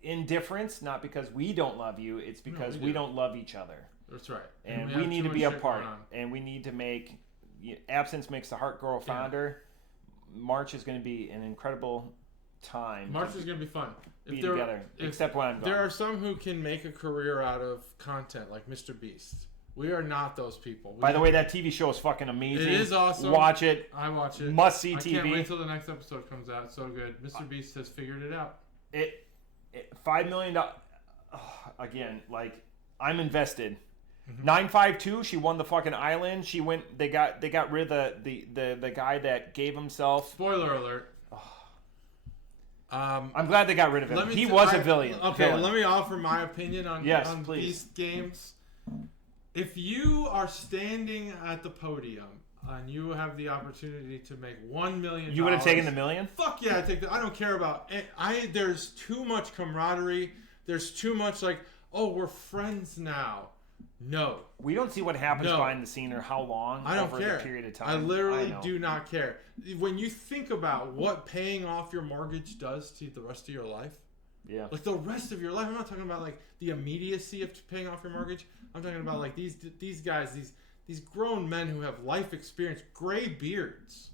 indifference, not because we don't love you, it's because we don't love each other. That's right. And we need to be apart. And we need to make absence makes the heart grow fonder. March is going to be an incredible time. March is going to be fun. Together, except when I'm gone. There are some who can make a career out of content, like Mr. Beast. We are not those people. By the way, that TV show is fucking amazing. It is awesome. Watch it. I watch it. Must see TV. I can't wait till the next episode comes out. It's so good. Mr. Beast has figured it out. $5 million. Again, like I'm invested. 952. She won the fucking island. She went. They got rid of the guy that gave himself. Spoiler alert. I'm glad they got rid of him. He was a villain. Okay, let me offer my opinion on please. Beast games. If you are standing at the podium and you have the opportunity to make $1 million, you would have taken the million? Fuck yeah, I take that. I don't care about it. There's too much camaraderie. There's too much like, oh, we're friends now. No. We don't see what happens behind the scene or how long over the period of time. I literally do not care. When you think about what paying off your mortgage does to the rest of your life, like the rest of your life, I'm not talking about like the immediacy of paying off your mortgage. I'm talking about like these guys, these grown men who have life experience, gray beards,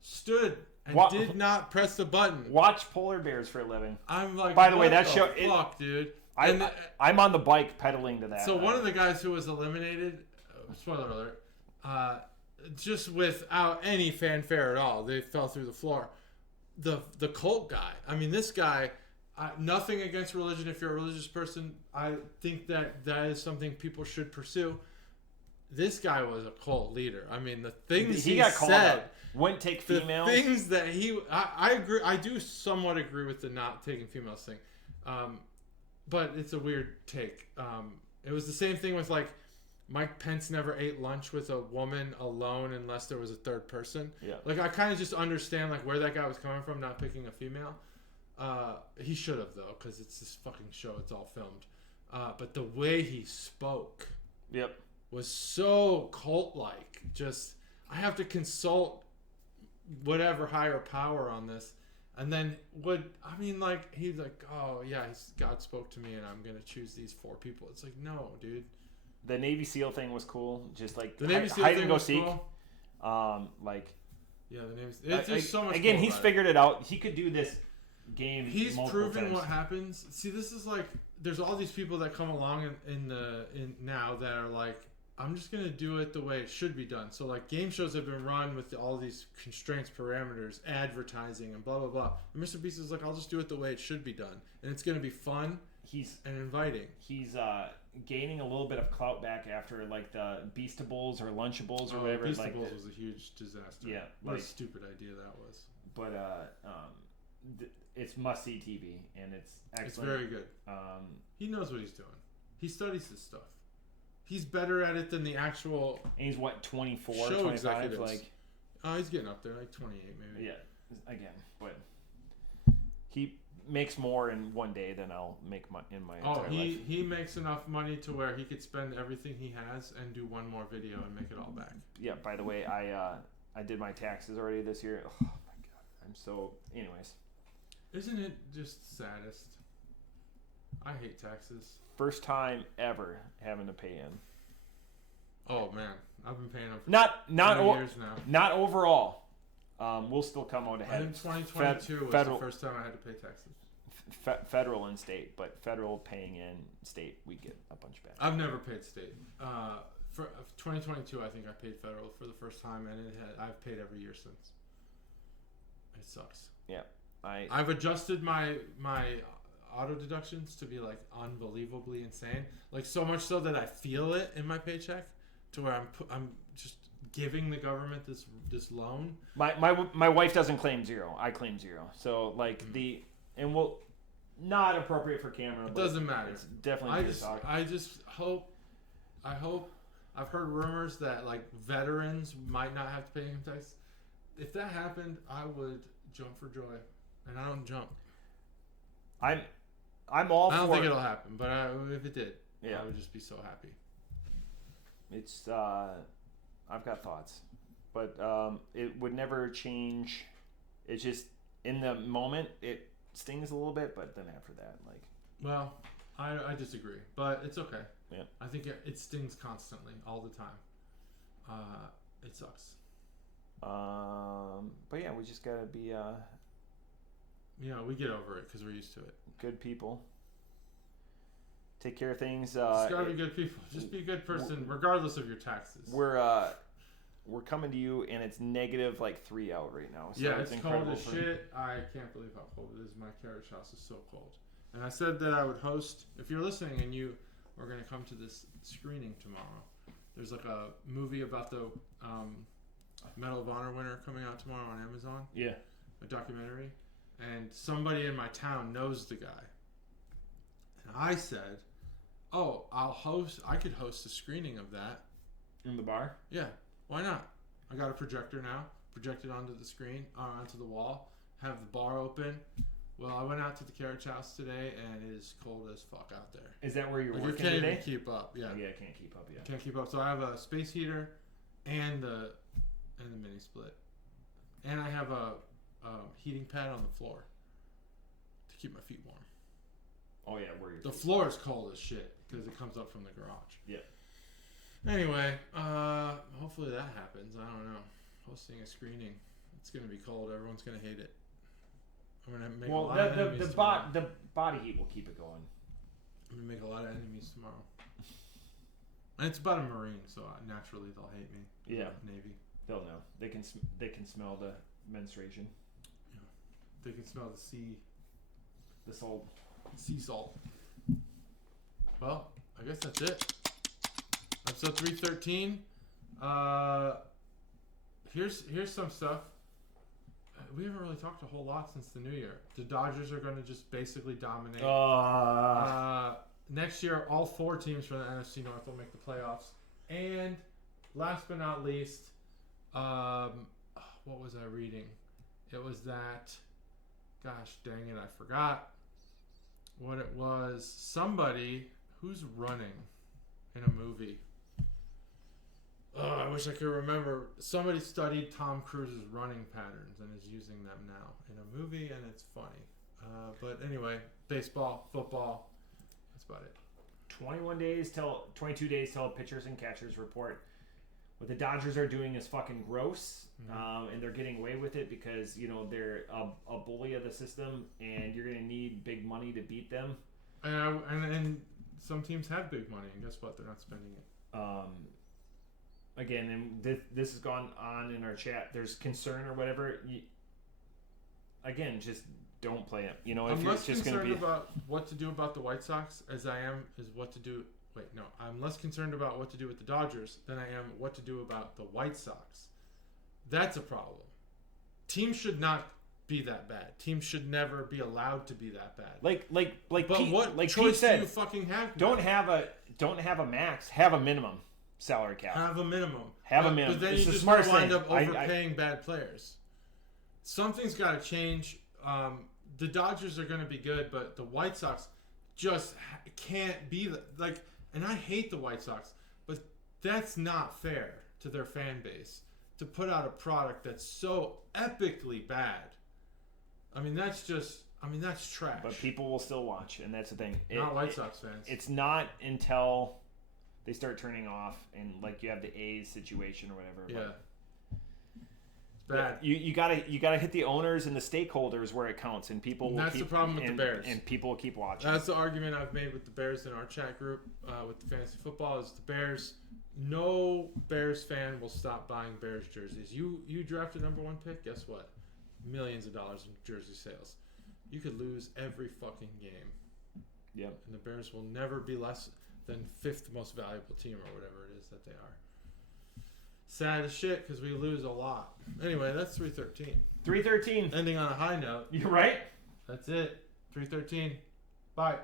stood and did not press the button. Watch polar bears for a living. I'm like, by the way, that show, fuck, dude. I'm on the bike pedaling to that. So one of the guys who was eliminated, spoiler alert, just without any fanfare at all, they fell through the floor. The cult guy. I mean, this guy. Nothing against religion. If you're a religious person, I think that is something people should pursue. This guy was a cult leader. I mean, the things he got said. Wouldn't take females. The things that I agree. I do somewhat agree with the not taking females thing. But it's a weird take. It was the same thing with like Mike Pence never ate lunch with a woman alone unless there was a third person. Yeah. Like I kind of just understand like where that guy was coming from, not picking a female. He should have though, because it's this fucking show. It's all filmed. But the way he spoke, was so cult-like. Just I have to consult whatever higher power on this, and then he's like, oh yeah, God spoke to me, and I'm gonna choose these 4 people. It's like, no, dude. The Navy SEAL thing was cool. Just like the Navy SEAL thing was cool. The Navy SEAL. It's just so much. Again, he's figured it out. He could do this game. He's proven times. What happens. See, this is like there's all these people that come along in now that are like, I'm just gonna do it the way it should be done. So like game shows have been run with all these constraints, parameters, advertising, and blah blah blah. And Mr. Beast is like, I'll just do it the way it should be done, and it's gonna be fun. And inviting. He's gaining a little bit of clout back after like the Beastables or Lunchables or whatever. Beastables was a huge disaster. Yeah, what a stupid idea that was. But it's must-see TV, and it's excellent. It's very good. He knows what he's doing. He studies this stuff. He's better at it than the actual. And he's what, 24, show 25? Executives. Like, he's getting up there, like 28 maybe. Yeah, again, but he makes more in one day than I'll make in my entire life. He makes enough money to where he could spend everything he has and do one more video and make it all back. Yeah. By the way, I did my taxes already this year. Oh my god, I'm so. Anyways. Isn't it just saddest? I hate taxes. First time ever having to pay in. Oh man, I've been paying them for not years now. Not overall. We'll still come out ahead. I think 2022 was the first time I had to pay taxes. Federal and state, but federal paying in, state we get a bunch back. I've never paid state. For 2022, I think I paid federal for the first time, and I've paid every year since. It sucks. Yeah. I've adjusted my auto deductions to be like unbelievably insane. Like so much so that I feel it in my paycheck, to where I'm just giving the government this loan. My wife doesn't claim zero. I claim zero. So like not appropriate for camera. It doesn't matter. It's definitely I just hope. I've heard rumors that like veterans might not have to pay income tax. If that happened, I would jump for joy, and I don't jump. I'm all. I don't for think it'll happen, but if it did, yeah, I would just be so happy. It's I've got thoughts, but it would never change. It's just in the moment it stings a little bit, but then after that, like. Well, I disagree, but it's okay. Yeah. I think it stings constantly, all the time. It sucks. But yeah, we just gotta be we get over it because we're used to it. Good people. Take care of things. Just gotta be good people. Just be a good person, regardless of your taxes. We're coming to you, and it's negative like 3 out right now. So yeah, it's cold as shit. I can't believe how cold it is. My carriage house is so cold. And I said that I would host. If you're listening and you are going to come to this screening tomorrow, there's like a movie about the Medal of Honor winner coming out tomorrow on Amazon. Yeah. A documentary. And somebody in my town knows the guy. And I said, oh, I could host a screening of that. In the bar? Yeah. Why not? I got a projector now. Project it onto the screen, onto the wall. Have the bar open. Well, I went out to the carriage house today, and it is cold as fuck out there. Is that where you're working today? You can't even keep up. Yeah. Oh, yeah, I can't keep up. Yeah. Can't keep up. So I have a space heater, and the mini split, and I have a heating pad on the floor to keep my feet warm. Oh yeah, where the floor is cold as shit because it comes up from the garage. Yeah. Anyway, hopefully that happens. I don't know. Hosting a screening, it's gonna be cold. Everyone's gonna hate it. I'm gonna make a lot of enemies tomorrow. The body heat will keep it going. I'm gonna make a lot of enemies tomorrow. And it's about a Marine, so naturally they'll hate me. Yeah. Navy. They'll know. They can smell the menstruation. Yeah. They can smell the sea. The salt. Sea salt. Well, I guess that's it. Episode 313. Here's some stuff. We haven't really talked a whole lot since the new year. The Dodgers are going to just basically dominate. Next year, all 4 teams from the NFC North will make the playoffs. And last but not least, what was I reading? It was that, gosh dang it, I forgot what it was. Somebody who's running in a movie. I wish I could remember. Somebody studied Tom Cruise's running patterns and is using them now in a movie, and it's funny. But anyway, baseball, football, that's about it. 22 days till pitchers and catchers report. What the Dodgers are doing is fucking gross, and they're getting away with it because they're a bully of the system, and you're gonna need big money to beat them. And some teams have big money, and guess what? They're not spending it. Again, and this has gone on in our chat. There's concern or whatever. Again, just don't play it. I'm less concerned about what to do about the White Sox as I am is what to do. Wait, no. I'm less concerned about what to do with the Dodgers than I am what to do about the White Sox. That's a problem. Teams should not be that bad. Teams should never be allowed to be that bad. But Pete, what like choice Pete said, do you fucking have? Don't have a max. Have a minimum salary cap. Have a minimum. But then it's you the just smart wind thing. up overpaying bad players. Something's got to change. The Dodgers are going to be good, but the White Sox just can't be like. And I hate the White Sox, but that's not fair to their fan base to put out a product that's so epically bad. That's trash. But people will still watch, and that's the thing. Not White Sox fans. It's not until they start turning off, and like you have the A's situation or whatever. Yeah. Bad. You gotta hit the owners and the stakeholders where it counts, and people. That's the problem with the Bears, and people will keep watching. That's the argument I've made with the Bears in our chat group with the fantasy football. Is the Bears? No Bears fan will stop buying Bears jerseys. You drafted number 1 pick. Guess what? Millions of dollars in jersey sales. You could lose every fucking game. Yep. And the Bears will never be less than 5th most valuable team or whatever it is that they are. Sad as shit because we lose a lot. Anyway, that's 313. 313. Ending on a high note. You're right. That's it. 313. Bye.